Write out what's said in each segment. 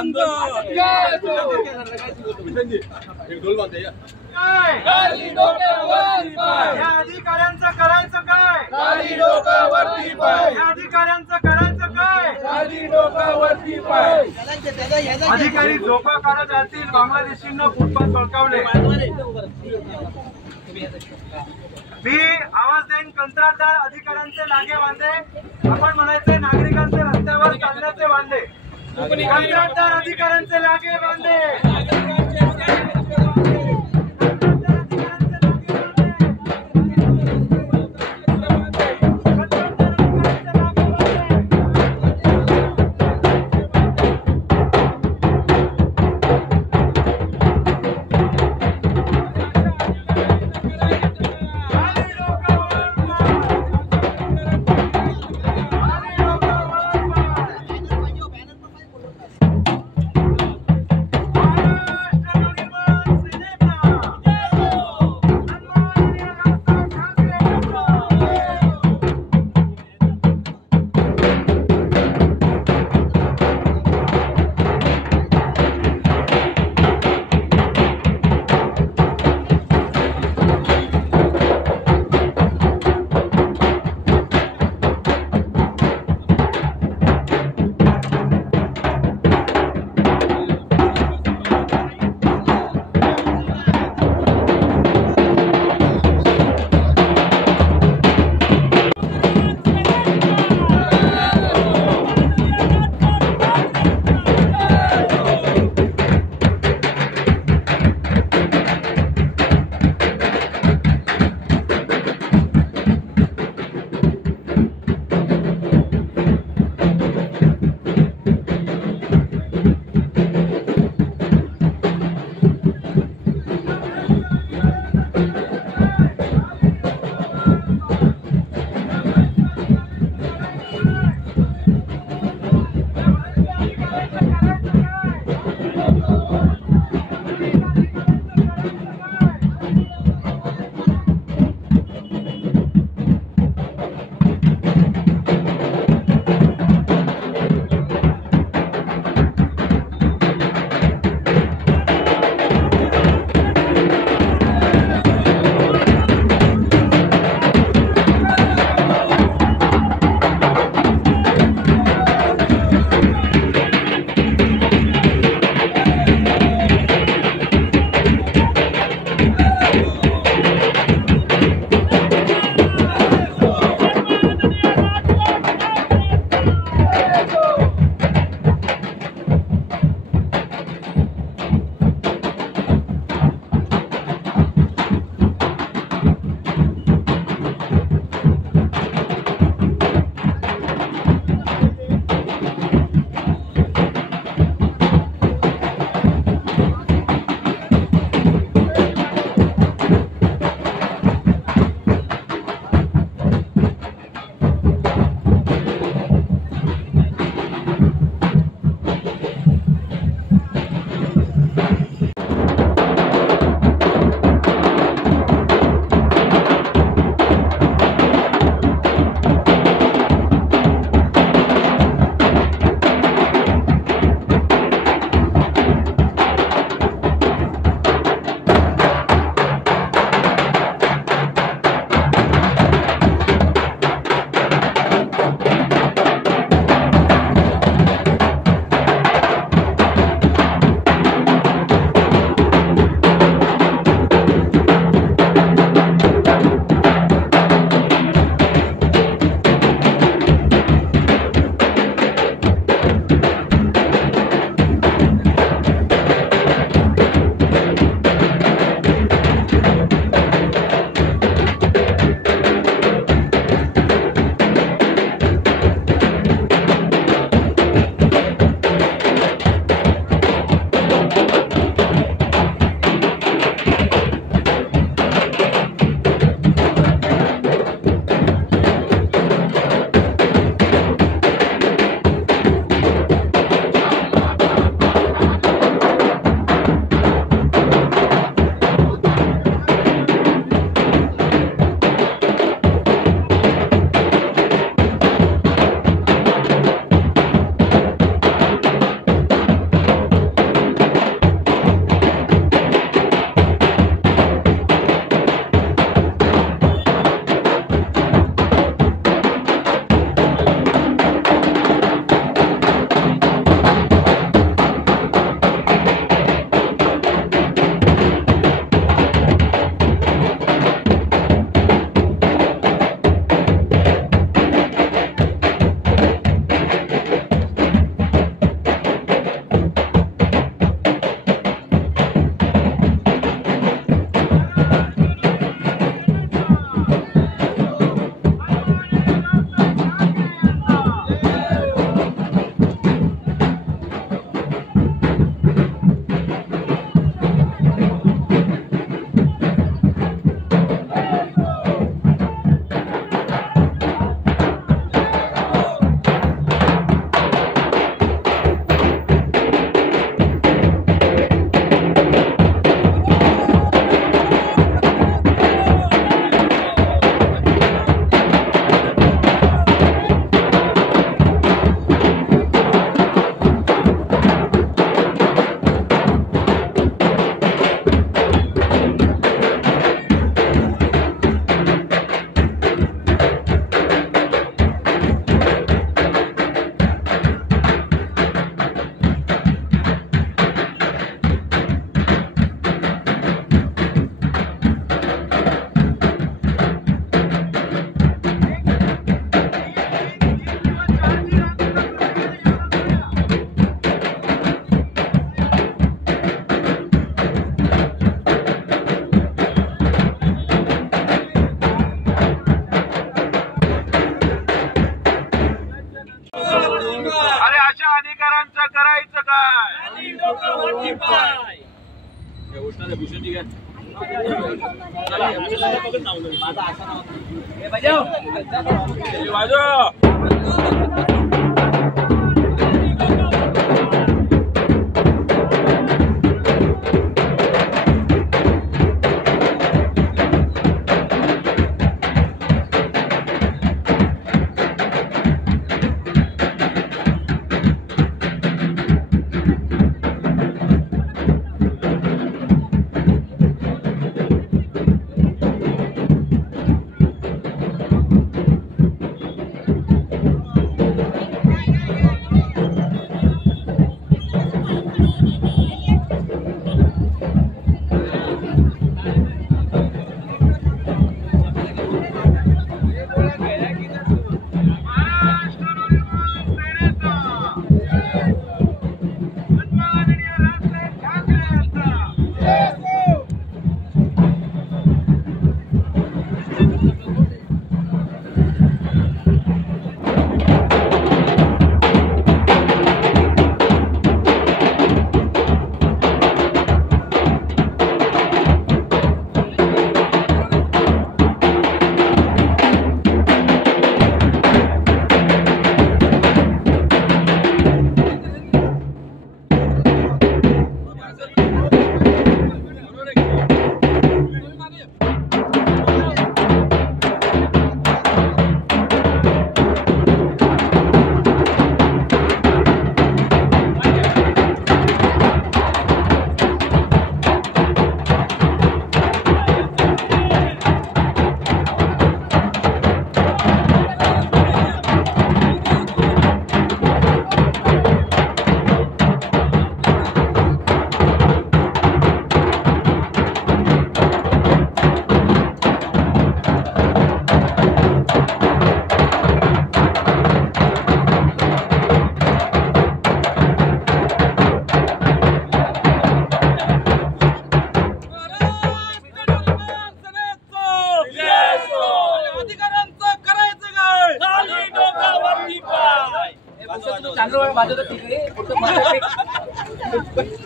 आंदोलन या अधिकाऱ्यांचं करायचं काय? या अधिकाऱ्यांचं करायचं काय? अधिकारी झोपा काढत राहतील. बांगलादेशींना फुटपाथ बळकावले. मी आवाज देईन. कंत्राटदार अधिकाऱ्यांचे लागे बांधे. आपण म्हणायचे नागरिकांचे रस्त्यावर चालण्याचे बांधे. कंत्राटदार अधिकाऱ्यांचे लागे बांधे. वरती पाय. या गोष्टीला भूषणजी घ्या. चला माझा आशा नाव हे वाजव.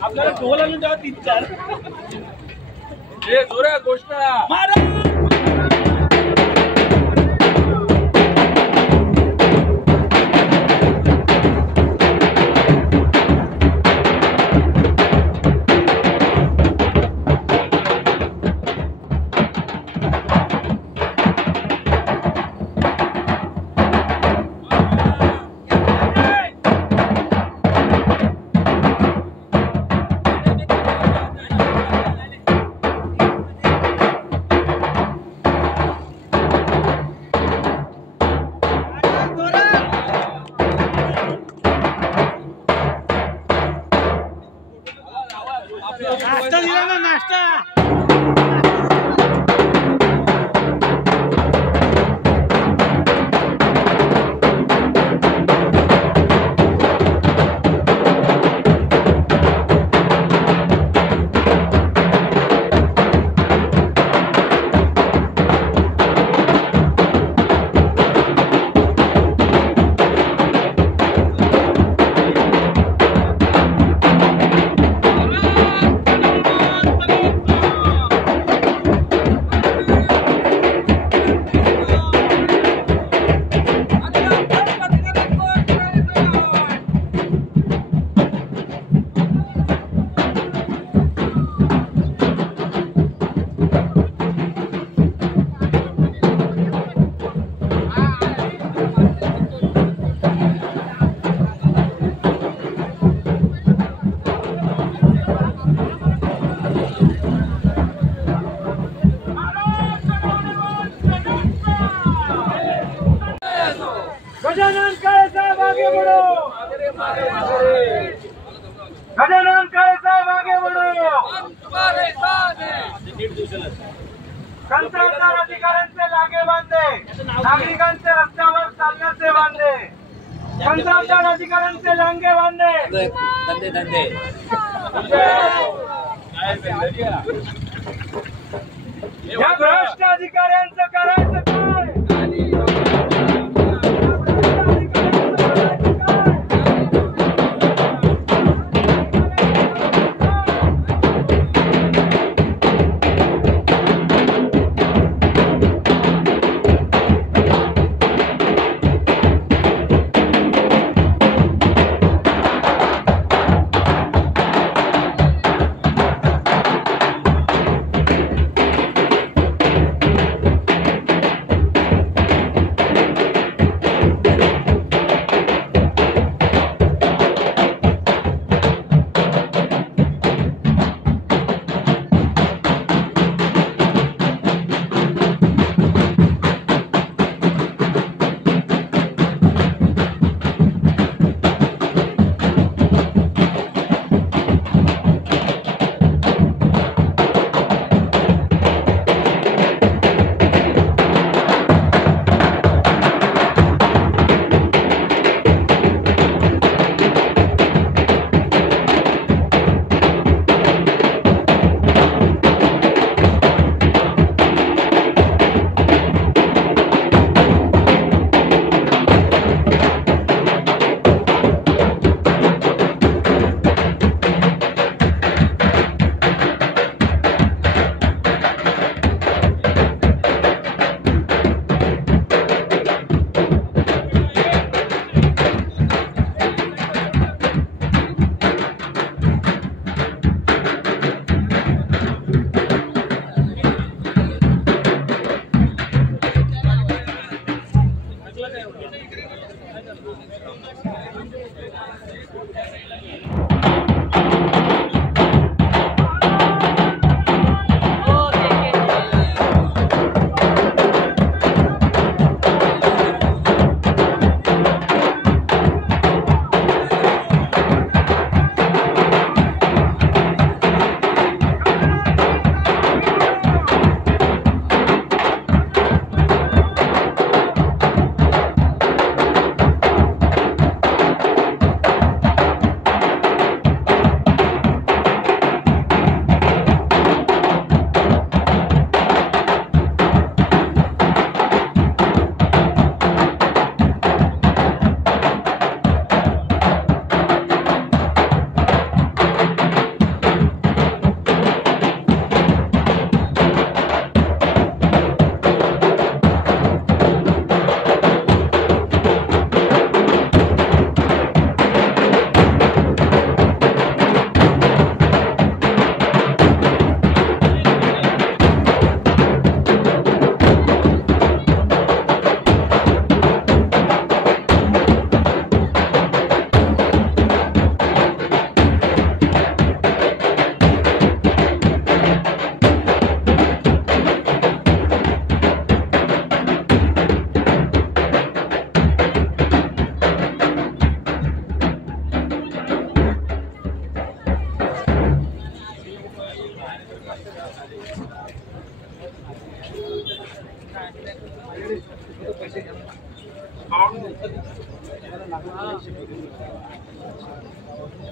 आपल्याला ढोल आणून द्यावा 3-4 जोऱ्या गोष्ट नाश्ता दिला ना नाश्ता गजानन काळे साहेब आगे बढ़ो, गजानन काळे साहेब आगे बढ़ो. कंत्राटदार अधिकाऱ्यांचे लागे बांधे, नागरिकांचे रस्त्यावर चालण्याचे बांधे, कंत्राटदार अधिकाऱ्यांचे लांगे बांधे. धंदे या भ्रष्ट अधिकाऱ्यांचं करायचं काय?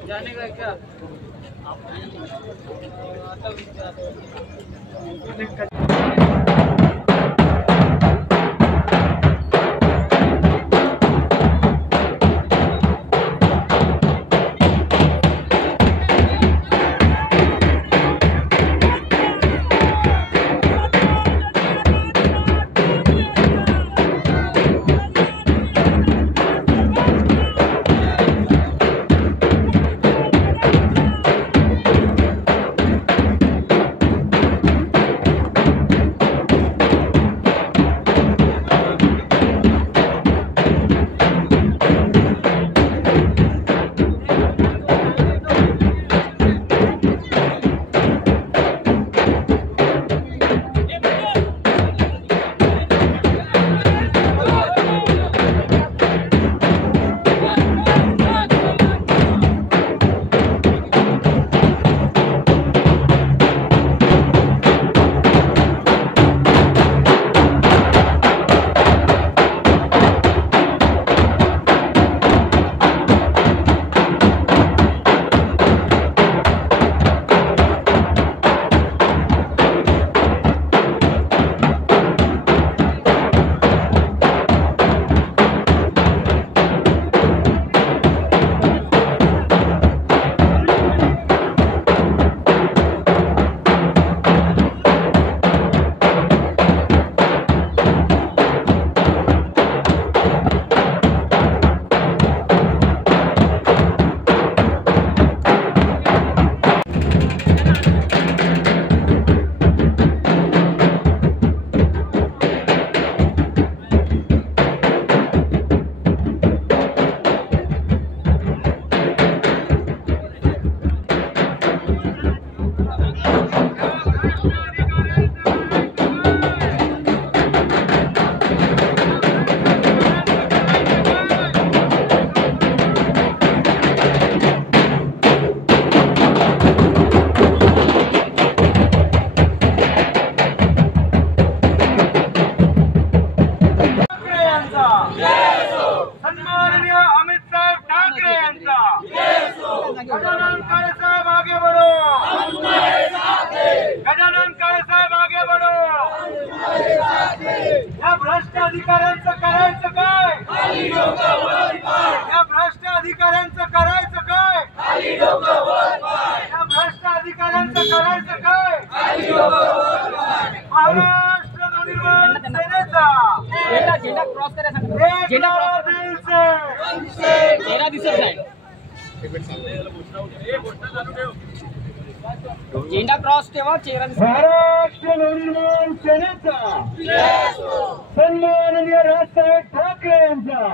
जाने का क्या सन्माननीय अमित साहेब ठाकरे यांचा गजानन काळेसाहेब आगे बढ़ो, गजानन काळेसाहेब आगे बढ़ो। या भ्रष्ट अधिकाऱ्यांचं करायचं काय? या भ्रष्ट अधिकाऱ्यांचं करायचं काय? या भ्रष्ट अधिकाऱ्यांचं करायचं काय? महाराष्ट्र नवनिर्माण सेनेचा झेंडा क्रॉस करा सांगा चेहरा दिसत नाही झेंडा क्रॉस ठेवा चेहरा दिसत महाराष्ट्र नवनिर्माण सेनेचा सन्माननीय राजसाहेब ठाकरे यांचा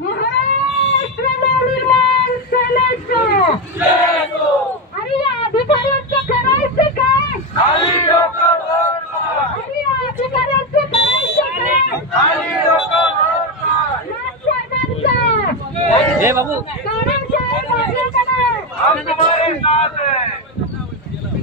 महाराष्ट्र नवनिर्माण सेनेचा अरे या अधिकाऱ्यांचं करायचं काय? अरे या अधिकाऱ्यांचं करायचं काय? हे बाबू हम तुम्हारे साथ हैं।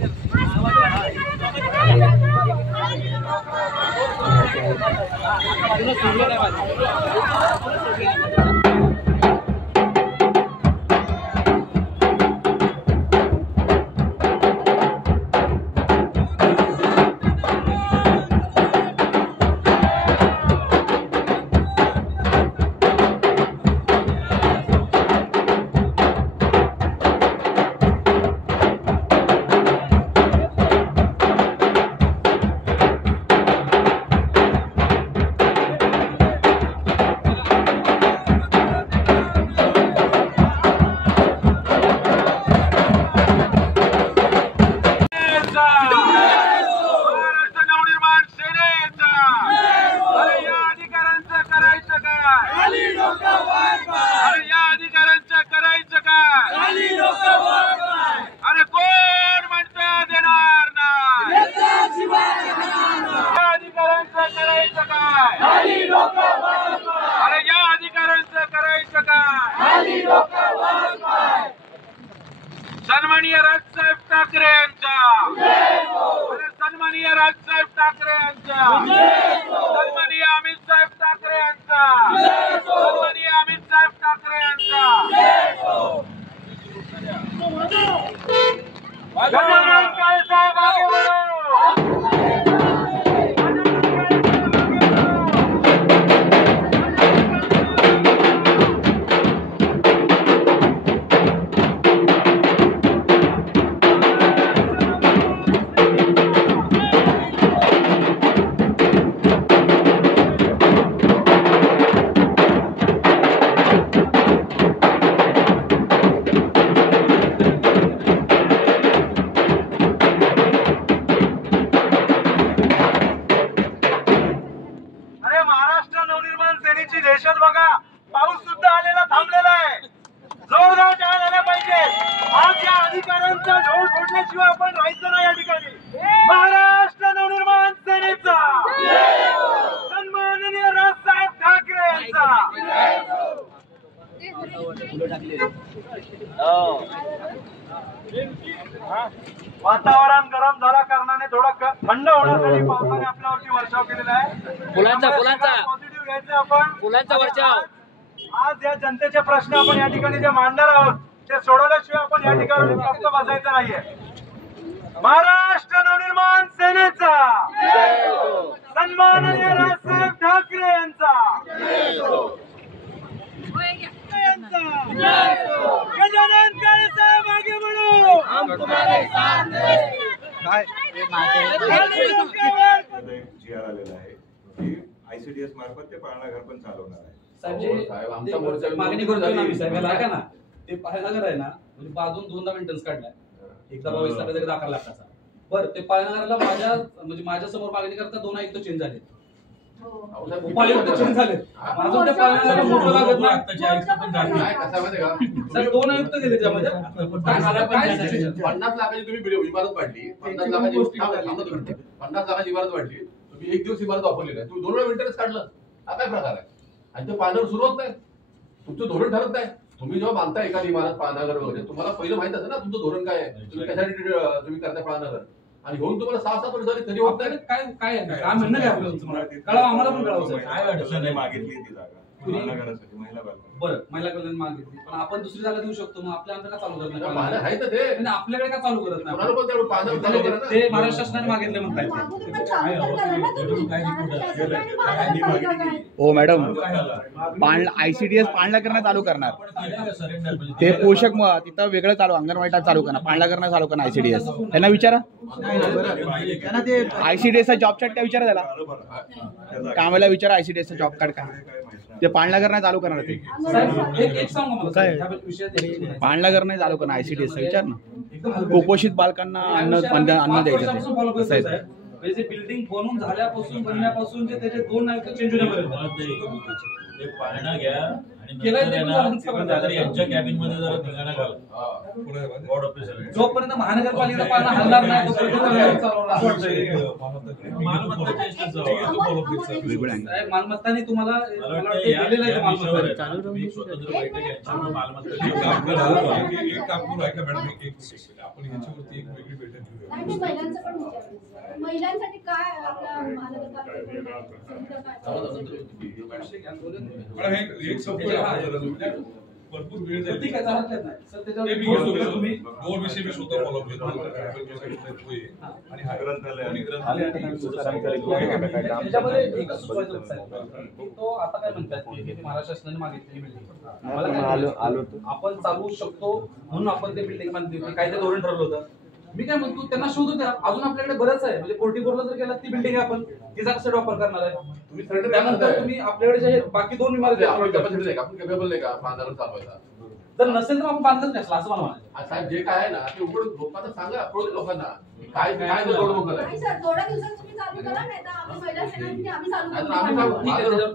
सन्माननीय राजसाहेब ठाकरे यांचा, सन्माननीय राजसाहेब ठाकरे यांचा, सन्माननीय अमित साहेब ठाकरे ठाकरे यांचा, सन्माननीय अमित साहेब ठाकरे यांचा, गजानन काळेसाहेब आगे बढ़ो. देशात बघा पाऊस सुद्धा आलेला थांबलेला आहे. जोरदार टाळ्या झाल्या पाहिजे. आज या अधिकाऱ्यांचा ढोल फोडण्याशिवाय आपण राहायचं नाही या ठिकाणी. महाराष्ट्र नवनिर्माण सेनेचा, सन्माननीय राजसाहेब ठाकरे यांचा. वातावरण गरम झाल्या कारणाने थोडं थंड होण्यासाठी पावसाने आपल्यावरती वर्षाव केलेला आहे. फुलांचा पॉझिटिव्ह घ्यायचं आपण. फुलांचा वर्षाव. आज या जनतेचे प्रश्न आपण या ठिकाणी जे मांडणार आहोत ते सोडवल्याशिवाय आपण या ठिकाणी फक्त बसायचं नाहीये. महाराष्ट्र नवनिर्माण सेनेचा, सन्माननीय राजसाहेब ठाकरे यांचा, गजानन काळेसाहेब आगे बढ़ो. GR आलेला आहे की ICDS मार्फत ते पाळणा घर पण चालवणार आहे. साहेब आमचा मोर्चा मागणी करतोय ना. साहेब ऐका ना, ते पाळणा घर आहे ना, म्हणजे बाजून 2दा मेंटेनन्स काढलाय. एकदा 22 लाखाचा, एकदा 11 लाखाचा. बरं, ते पाळणा घराला माझ्या समोर मागणी करता 2 आयुक्त चेंज झाले, उपायुक्त चेंज झाले. माझं त्या पाळणा घराला मोठं लागत नाही. आत्ताचे आयुक्त पण झाले. काय कसं माहिती का, सर 2 आयुक्त गेले त्यामध्ये. 50 लाखाची तुम्ही इमारत वाढली, 50 लाखाची 50 लाखाची इमारत वाढली, तुम्ही एक दिवस इमारत वापरली नाही, तुम्ही 2 वेळा मेंटेनन्स काढलं. हा काय प्रकार आहे? आणि ते पाळण्यावर सुरू होत नाही, तुमचं धोरण ठरत नाही. तुम्ही जेव्हा बांधता एखादी इमारत पाळणाघर वगैरे, तुम्हाला पहिलं माहित असेल ना तुमचं धोरण काय आहे, तुम्ही कशासाठी तुम्ही करताय पाळणाघर. आणि घेऊन तुम्हाला 6-7 वर्ष झाली तरी होत नाही. काय म्हणणं काय आपलं कळवा, आम्हाला पण कळावं. काय अडचण मागितली ती जागा पाळणा घरासाठी महिला बालक. बरं, महिला कल्याण मागितली, पण आपण दुसरी जागा देऊ शकतो. मग आपल्या अंतर का चालू करत पाळणा नाही? आहे तर ते आपल्याकडे का चालू करत नाही? कोणाला पण तेवढं पाळणा चालू करा ना. ते महाराष्ट्र शासनाने मागितले म्हणताय. हो मॅडम, ICDS पाळणा करणं चालू करणार. ते पोषक तिथं वेगळं चालू, अंगणवाडी चालू करणार, पाळणा करणं चालू करणार ICDS. त्यांना विचारा, त्यांना ते ICDS चा जॉब चार्ट काय विचारा, त्याला कामाला विचारा ICDS चा जॉब कार्ड काय, ते पाळणा करणं चालू करणार. ते काय पाळणा करणं चालू करणार ICDS चा विचार ना. कुपोषित बालकांना अन्न द्यायचं. म्हणजे बिल्डिंग बनवून झाल्यापासून बनण्यापासून जे त्याचे 2 आयुक्त चेंज होण्यापर्यंत ते पाळणा घ्या आणि यांच्या कॅबिन मध्ये जरा ठिकाणा घाला. वॉर्ड ऑफिसर जोपर्यंत महानगरपालिकेचा पाळणा हलणार नाही मालमत्ताने तुम्हाला दिलेलं आहे. स्वतंत्र बैठक यांच्यामुळे मालमत्ता आपण ह्याच्यावरती एक वेगळी बैठक घेऊया. महिलांचं पण महिलांसाठी काय आपल्या भरपूर वेळ झाली. ठीक आहे, चालत नाही सर. तुम्ही 2 विषय मी स्वतः फॉलो केले आणि त्याच्यामध्ये एकच सुचवायचं तो आता काय म्हणतात की महाराष्ट्र शासनाने मागितलेली बिल्डिंग आपण चालवू शकतो म्हणून आपण ते बिल्डिंग बांधली होती. काय ते धोरण ठरवलं होतं. मी काय म्हणतो त्यांना शोधू द्या. अजून आपल्याकडे बरंच आहे. म्हणजे 44ला जर केला ती बिल्डिंग आहे, आपण तिचा कसं वापर करणार आहे. तुम्ही त्यानंतर तुम्ही आपल्याकडे जे बाकी 2 इमारती आपण केपेबल नाही का पाळणा चालवायला. जर नसेल तर आपण बांधत नाही असं मला म्हणायचं. साहेब जे काय आहे ना ते उघड लोकांना सांगा, कळू लोकांना काय काय लोकांना. नाही सर, थोड्या दिवसात तुम्ही चालू करा, नाही तर आम्ही महिला सेनानी आम्ही चालू करू.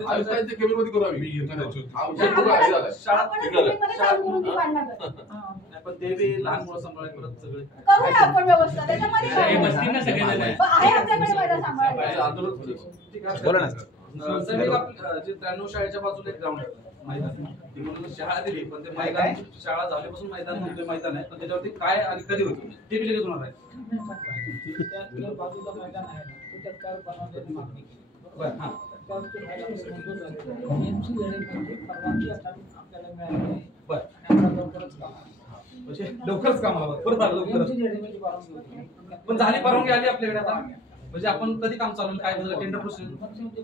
आयुक्तांच्या केबिनमध्ये करू आम्ही. आपण केबिनमध्ये चालू करून ती पाळणा करू. पण ते बी लहान मुलं सांभाळायला परत सगळे करूया आपण व्यवस्था त्याच्यामध्ये आहे आपल्याकडे महिला सांभाळायला. बोला ना. जे 93 शाळेच्या बाजूला एक ग्राउंड आहे मैदान. ती म्हणून शाळा दिली, पण ते मैदान शाळा झाल्यापासून मैदान म्हणतोय मैदान आहे, पण त्याच्यावरती काय आणि कधी होती ते बी लगेच होणार आहे. बाजूला मैदान आहे, म्हणजे लवकरच कामाला परत आलं लवकरच. पण झाली परवानगी आली आपल्याकडे आता, म्हणजे आपण कधी काम चालू काय झालं टेंडर प्रोसेस म्हणजे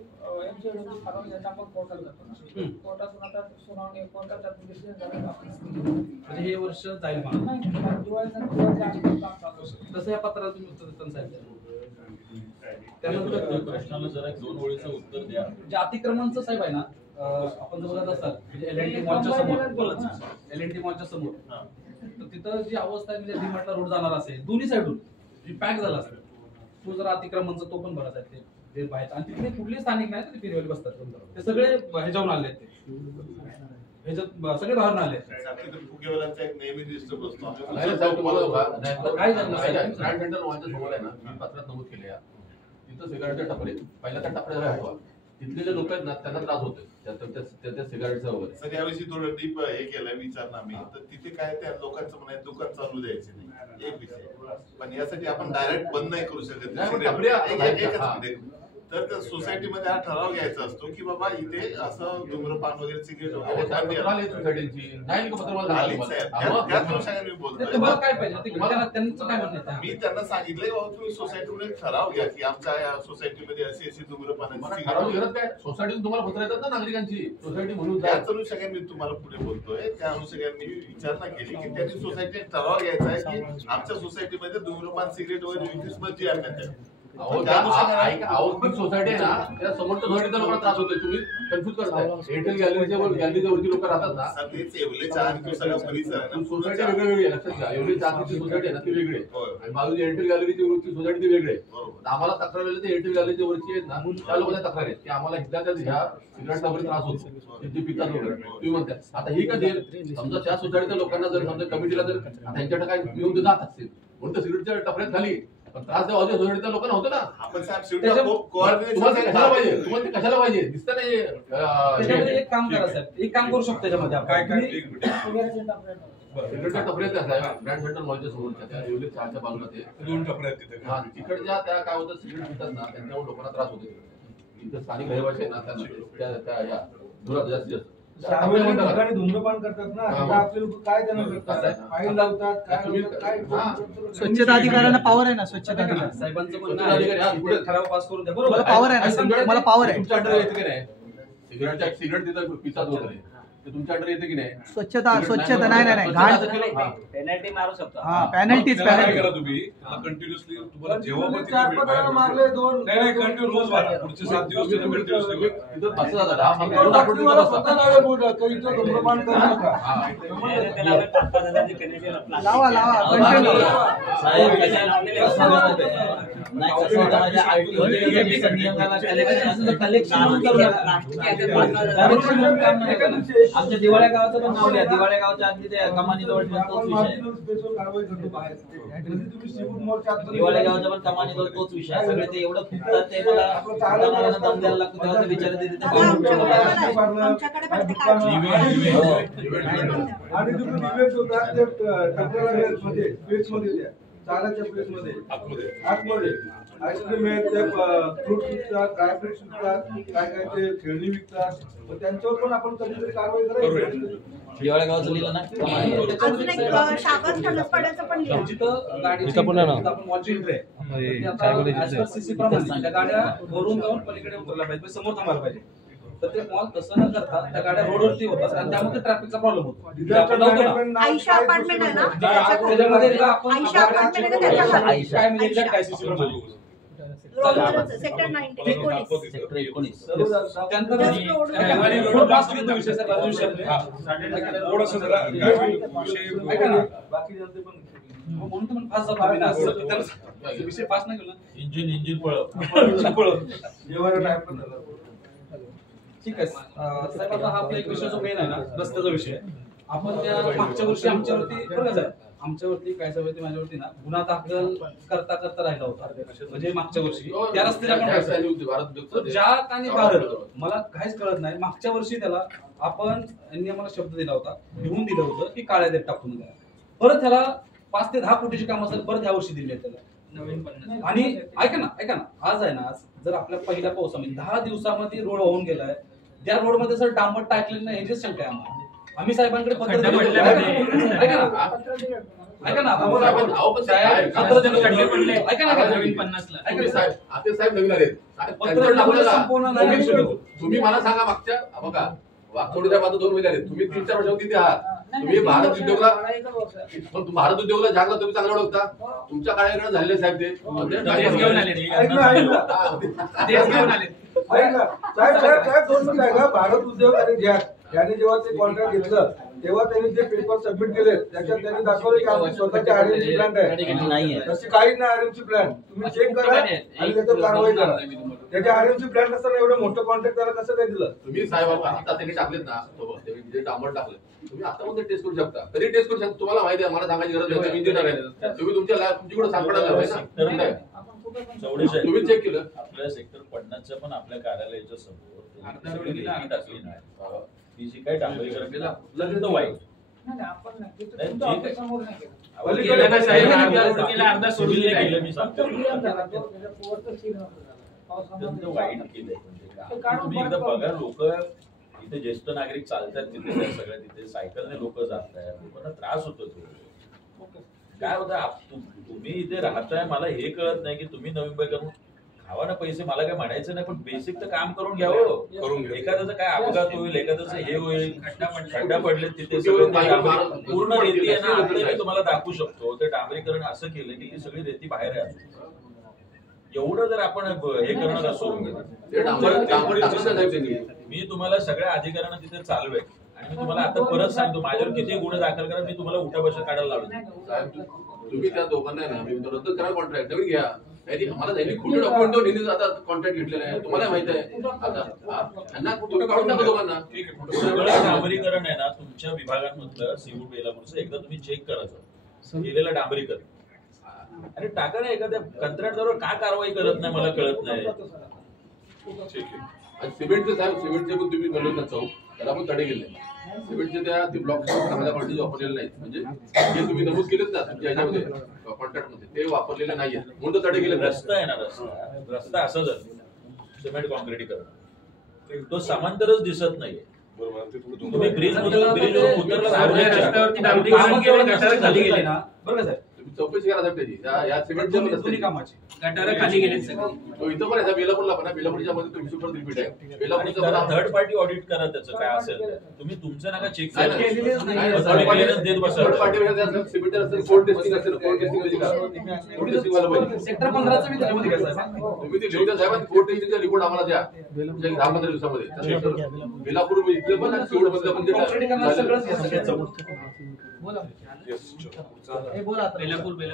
हे वर्ष जाईल मला तसं या पत्राला तुम्ही उत्तर देताना साहेब. त्यानंतर प्रश्नाला जरा 2 ओळीचं उत्तर द्या. जे अतिक्रमणचं साहेब आहे ना, आपण जर बघत असाल म्हणजे LNT मॉलच्या समोर तर तिथं जी अवस्था आहे म्हणजे डीमार्टला रोड जाणार असेल दोन्ही साईडून पॅक झाला असेल, तो जरा अतिक्रमणचा तो पण बघायचा आहे ते बाहेर. आणि तिथे कुठले स्थानिक नाही ते फिरवेल बसतात, ते सगळे ह्याच्यावरून आले आहेत, ह्याच्यात सगळे बाहेरून आले फुगेवाल्यांचा एक नेहमी डिस्टर्ब असतो. काय झालं ग्रँड सेंटर समोर आहे ना, मी पत्रात नमूद केले तिथं सिगारेटच्या टपरी पहिल्या त्या टपऱ्याला हटवा. तिथले जे लोक आहेत ना त्यांना त्रास होतोय त्या सिगारेटचा वगैरे. सर याविषयी थोडं डीप हे केलंय विचारणा मी, तर तिथे काय त्या लोकांचं म्हणायचं दुकान चालू द्यायचे नाही एक विषय, पण यासाठी आपण डायरेक्ट बंद नाही करू शकत. तर त्या सोसायटीमध्ये हा ठराव घ्यायचा असतो की बाबा इथे असं धूम्रपान वगैरे सिगरेट वगैरे काय पाहिजे त्यांचं काय म्हणणं. मी त्यांना सांगितलंय बाबा तुम्ही सोसायटीमध्ये ठराव घ्या की आमच्या या सोसायटीमध्ये अशी अशी धूम्रपानाची काय सोसायटीतून तुम्हाला पत्र येतात ना नागरिकांची सोसायटी म्हणून. त्याच अनुषंगाने मी तुम्हाला पुढे बोलतोय, त्या अनुषंगाने मी विचारणा केली की त्यांनी सोसायटीने ठराव घ्यायचा आहे की आमच्या सोसायटीमध्ये धूम्रपान सिगरेट वगैरे विक्रीस बंदी आणण्यात यावी. सोसायटी आहे ना त्या समोरच्या सोसायटीचा लोकांना त्रास होतोय, तुम्ही कन्फ्युज करताय. एअरटेल गॅलरीच्या वरती लोक राहतात ना, सोसायटी वेगळी आहे. लक्षात घ्या, एवढी चारची सोसायटी आहे ना ती वेगळी आहे आणि बाजूची एअरटेल गॅलरीची वरची सोसायटी ती वेगळी आहे. आम्हाला तक्रार आली ते एअरटेल गॅलरीच्या वरची आहेत ना, त्या लोकांच्या तक्रार आहेत की आम्हाला ह्या सिगरेटचा वगैरे त्रास होतो, ते पितात वगैरे. तुम्ही म्हणताय आता ही कधी समजा त्या सोसायटीच्या लोकांना जर समजा कमिटीला जर त्यांच्याकडे काय मिळून ते जात असतील म्हणून त्या सिगरेटच्या टपऱ्यात झाली, पण त्रास जेव्हा सोसायटीच्या लोकांना होतो ना, आपण तुम्हाला कशाला पाहिजे दिसतं नाही. त्याच्यामध्ये एक काम करा साहेब, एक काम करू शकतो त्याच्यामध्ये सिगरेटच्या टपऱ्यात साहेब ग्रँड सेंटर मॉलच्या समोरच्या त्या रेल्वे 4च्या बाजूला ते 2 टपऱ्यात तिथे तिकडच्या त्या काय होतं सिगरेट पितात ना त्यांच्यामुळे लोकांना त्रास होतो. इथं स्थानिक रहिवासी आहे ना त्या धुरात जास्तीत जास्त धूम्रपान करतात ना, आपले लोक काय त्यांना करतात, फाईन लावतात काय. स्वच्छता अधिकाऱ्यांना पॉवर आहे ना, स्वच्छता साहेबांचं म्हणणं आहे ठराव पास करून द्या. बरोबर पॉवर आहे ना, मला पॉवर आहे. तुमच्या अंडर येते की नाही सिगरेट तिथं पितात वगैरे ते तुमच्या अंडर येते की नाही. स्वच्छता नाही घाण पेनल्टी मारू शकतो. हा पेनल्टीज करा तुम्ही कंटिन्युअसली तुम्हाला जेव्हा पण तिथे मारले 2 नाही कंटिन्यू रोज वाढा पुढचे 7 दिवस कंटिन्युअसली तिथं असं जातं धूम्रपान करू नका. लावा आमच्या दिवाळ्या गावाचं पण नाव लिहा. दिवाळ्या गावच्या आधी ते कमानी जवळ तोच विषय. दिवाळ्या गावच्या पण कमानी जवळ तोच विषय. सगळे ते एवढं फुटतात ते मला दम द्यायला लागतो तेव्हा ते विचारत तिथे आणि जो इव्हेंट होता ते टपऱ्याला मध्ये चालाच्या प्लेस मध्ये आतमध्ये आईस्क्रीम आहे, ते फ्रूट विकतात, ड्राय फ्रुट्स विकतात, काय ते खेळणी विकतात, त्यांच्यावर पण आपण कधीतरी कारवाई करायची. दिवाळ्या गावचं लिहिलं ना अजून एक शाबास फणसपाड्याचं पण लिहा. जिथं गाडीची आपण मॉलची एंट्री आहे आता as per CC प्रमाणे त्या गाड्या वरून जाऊन पलीकडे उतरल्या पाहिजे, समोर थांबायला पाहिजे. तर ते मॉल तसं न करता त्या गाड्या रोडवरती होतात आणि त्यामुळे ट्रॅफिकचा प्रॉब्लेम होतो. आयशा अपार्टमेंट आहे ना, त्याच्यामध्ये आपण आयशा अपार्टमेंट आहे ना, त्याच्या काय म्हणजे काय CC प्रमाणे सेक्टर 19 सेक्टर 19 त्यानंतर रोड पास करण्याचा विषय सर राजू विषय थोडंसं जरा ऐका ना बाकी जनते पण म्हणून तर पास झाला आम्ही ना असं त्याला विषय पास नाही केला. इंजिन पळव जेवढा टाइम पण झाला. ठीक आहे साहेब, आता हा आपला एक विषय जो मेन आहे ना रस्त्याचा विषय, आपण त्या मागच्या वर्षी आमच्यावरती बरं आहे आमच्यावरती काय सवय माझ्यावरती ना गुन्हा दाखल करता राहिला होता. म्हणजे मागच्या वर्षी त्या रस्त्याला ज्या आणि भारत मला काहीच कळत नाही. मागच्या वर्षी त्याला आपण यांनी आम्हाला शब्द दिला होता, लिहून दिलं होतं की काळ्या देत टाकून द्या. परत त्याला 5 ते 10 कोटीची कामं असेल परत ह्या वर्षी दिली त्याला. आणि ऐका ना आज आहे ना, जर आपल्या पहिल्या पावसामध्ये 10 दिवसामध्ये रोड वाहून गेलाय, त्या रोड मध्ये जर डांबर टाकले नाही याची शंका आहे आम्हाला. आम्ही साहेबांकडे पत्र दिलं. ऐका ना साहेब नवीन आले. तुम्ही मला सांगा, मागच्या बघा वाकचोडीच्या बाजू 2 महिने आले, तुम्ही 3-4 वर्षांनी तिथे आहात. तुम्ही भारत उद्योगला जागला तुम्ही चांगला ओळखता. तुमच्या काळाकडे झालेले साहेब ते घेऊन आले. साहेब 2 मिनिट आहे. भारत उद्योग आणि जॅक यांनी जेव्हा ते कॉन्ट्रॅक्ट घेतलं तेव्हा त्यांनी जे पेपर सबमिट केले त्याच्यात त्यांनी दाखवले की आमची स्वतःची आरएमसी प्लांट आहे. तशी काहीच नाही आरएमसी प्लांट. तुम्ही चेक करा आणि त्याच्यावर कारवाई करा. त्याच्या आरएमसी प्लांट असताना एवढं मोठं कॉन्ट्रॅक्ट त्याला कसं काय दिलं? तुम्ही साहेब आता त्यांनी टाकलेत ना, जे डांबर टाकले, तुम्ही आता मध्ये टेस्ट करू शकता. कधी टेस्ट करू शकता तुम्हाला माहिती आहे, मला सांगायची गरज नाही. इंजिनियर आहे तुम्ही, तुमच्याकडे सापडायला पाहिजे ना. तुम्ही चेक केलं आपल्या सेक्टर 50च्या पण आपल्या कार्यालयाच्या समोर टाकली नाही ती जी काही डांबरीकरण केलं अत्यंत वाईट. अत्यंत वाईट केलंय. तुम्ही एकदा बघा, लोक इथे ज्येष्ठ नागरिक चालतात तिथे, सगळ्या तिथे सायकलने लोक जात आहेत, लोकांना त्रास होतो. काय होतं, तुम्ही इथे राहताय, मला हे कळत नाही की तुम्ही नवी मुंबई करून खावा ना पैसे, मला काय म्हणायचं नाही, पण बेसिक तर काम करून घ्यावं. एखाद्याचं काय अपघात होईल, एखाद्याचं हे होईल, खड्डा पडले तिथे पूर्ण रेती आहे ना. आता मी तुम्हाला दाखवू शकतो, ते डांबरीकरण असं केलं की ती सगळी रेती बाहेर आहे. एवढं जर आपण हे करणार असो, मी तुम्हाला सगळ्या अधिकाऱ्यांना तिथे चालू आहे आणि मी तुम्हाला आता परत सांगतो, माझ्यावर किती गुन्हे दाखल करा, मी तुम्हाला उठाबशा काढायला लावतो. तुम्ही त्या दोघांना रद्द करा कॉन्ट्रॅक्ट, नवीन घ्या. मला त्यांनी खोटे डॉक्युमेंट देऊन यांनी आता कॉन्ट्रॅक्ट घेतलेलं आहे, तुम्हाला माहित आहे. आता तुम्ही काढून टाका दोघांना. सगळं डांबरीकरण आहे ना तुमच्या विभागांमधलं सीवूड बेलापूरचं, एकदा तुम्ही चेक करायचं केलेलं डांबरीकरण. अरे टाका ना, एखाद्या कंत्राटदारावर का कारवाई करत नाही मला कळत नाही. सिमेंटचे साहेब, सिमेंटचे पण तुम्ही बनवलं ना चौक, त्याला पण तडे गेले. सिमेंटचे त्या ब्लॉक चांगल्या क्वालिटीचे वापरलेले नाहीत, म्हणजे जे तुम्ही नमूद केलेत ना तुमच्या ह्याच्यामध्ये कॉन्ट्रॅक्ट मध्ये, ते वापरलेले नाहीये म्हणून तर तडे गेले. रस्ता आहे ना, रस्ता असं झालं सिमेंट कॉन्क्रीटीकरण, तो समांतरच दिसत नाहीये. तुम्ही ब्रिज मधून उतरला खाली गेली ना, बरं का साहेब, चौकशी करा साहेब त्याची. या सिमेंटच्या कामाची गटारं खाली गेले सगळे. तो इथं पण आहे बेलापूरला पण आहे. बेलापूरच्या मध्ये तुम्ही सुपर रिपीट आहे. बेलापूरचं थर्ड पार्टी ऑडिट करा त्याचं काय असेल. तुम्ही तुमचं नका चेक थर्ड पार्टी सिमेंट असेल, कोड टेस्टिंग असेल, कोड टेस्टिंग वाला पाहिजे. सेक्टर 15चं मी त्याच्यामध्ये घ्यायचं आहे. तुम्ही ते लिहून द्या साहेब, कोड टेस्टिंगचा रिपोर्ट आम्हाला द्या 10-15 दिवसामध्ये. बेलापूर इथलं पण आणि शिवड मधलं पण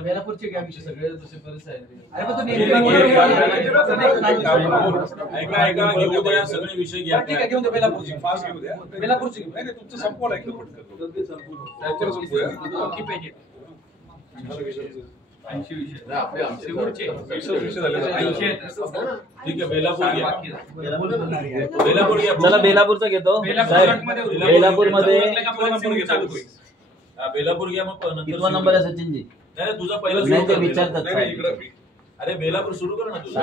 बेलापूरचे काय विषय सगळे तसे बरेच आहेत. ऐका घेऊ द्या सगळे विषय घ्या. ठीक आहे, घेऊन द्या बेलापूरची, फास्ट घेऊ द्या. बेलापूरची नाही तुमचं संपवलं आहे ठीक आहे, बेलापूर घ्या. बेलापूर घ्या. चला बेलापूरचा घेतो. बेलापूर मध्ये बेलापूर घ्या. मग कितवा नंबर आहे सचिनजी? नाही तुझा पहिला नाही ते विचारतात. अरे बेलापूर सुरू कर ना तुझा.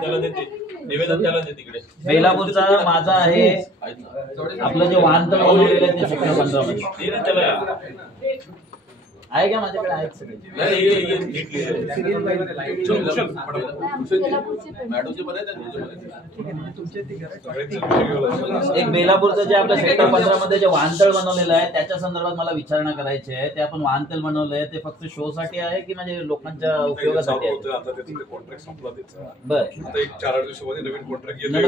त्याला देते निवेदन, त्याला दे तिकडे. बेलापूरचा माझा आहे, आपलं जे वाहनतळ बनवलेलं आहे ते सेक्टर 15 मध्ये त्याला आहे का? माझ्याकडे आहेत सगळे. एक बेलापूरचं जे आपल्या सेक्टर 15 मध्ये जे वाहनतळ बनवलेलं आहे त्याच्या संदर्भात मला विचारणा करायची आहे. ते आपण वाहनतळ बनवलंय ते फक्त शो साठी आहे की म्हणजे लोकांच्या उपयोगासाठी आहे? बरं,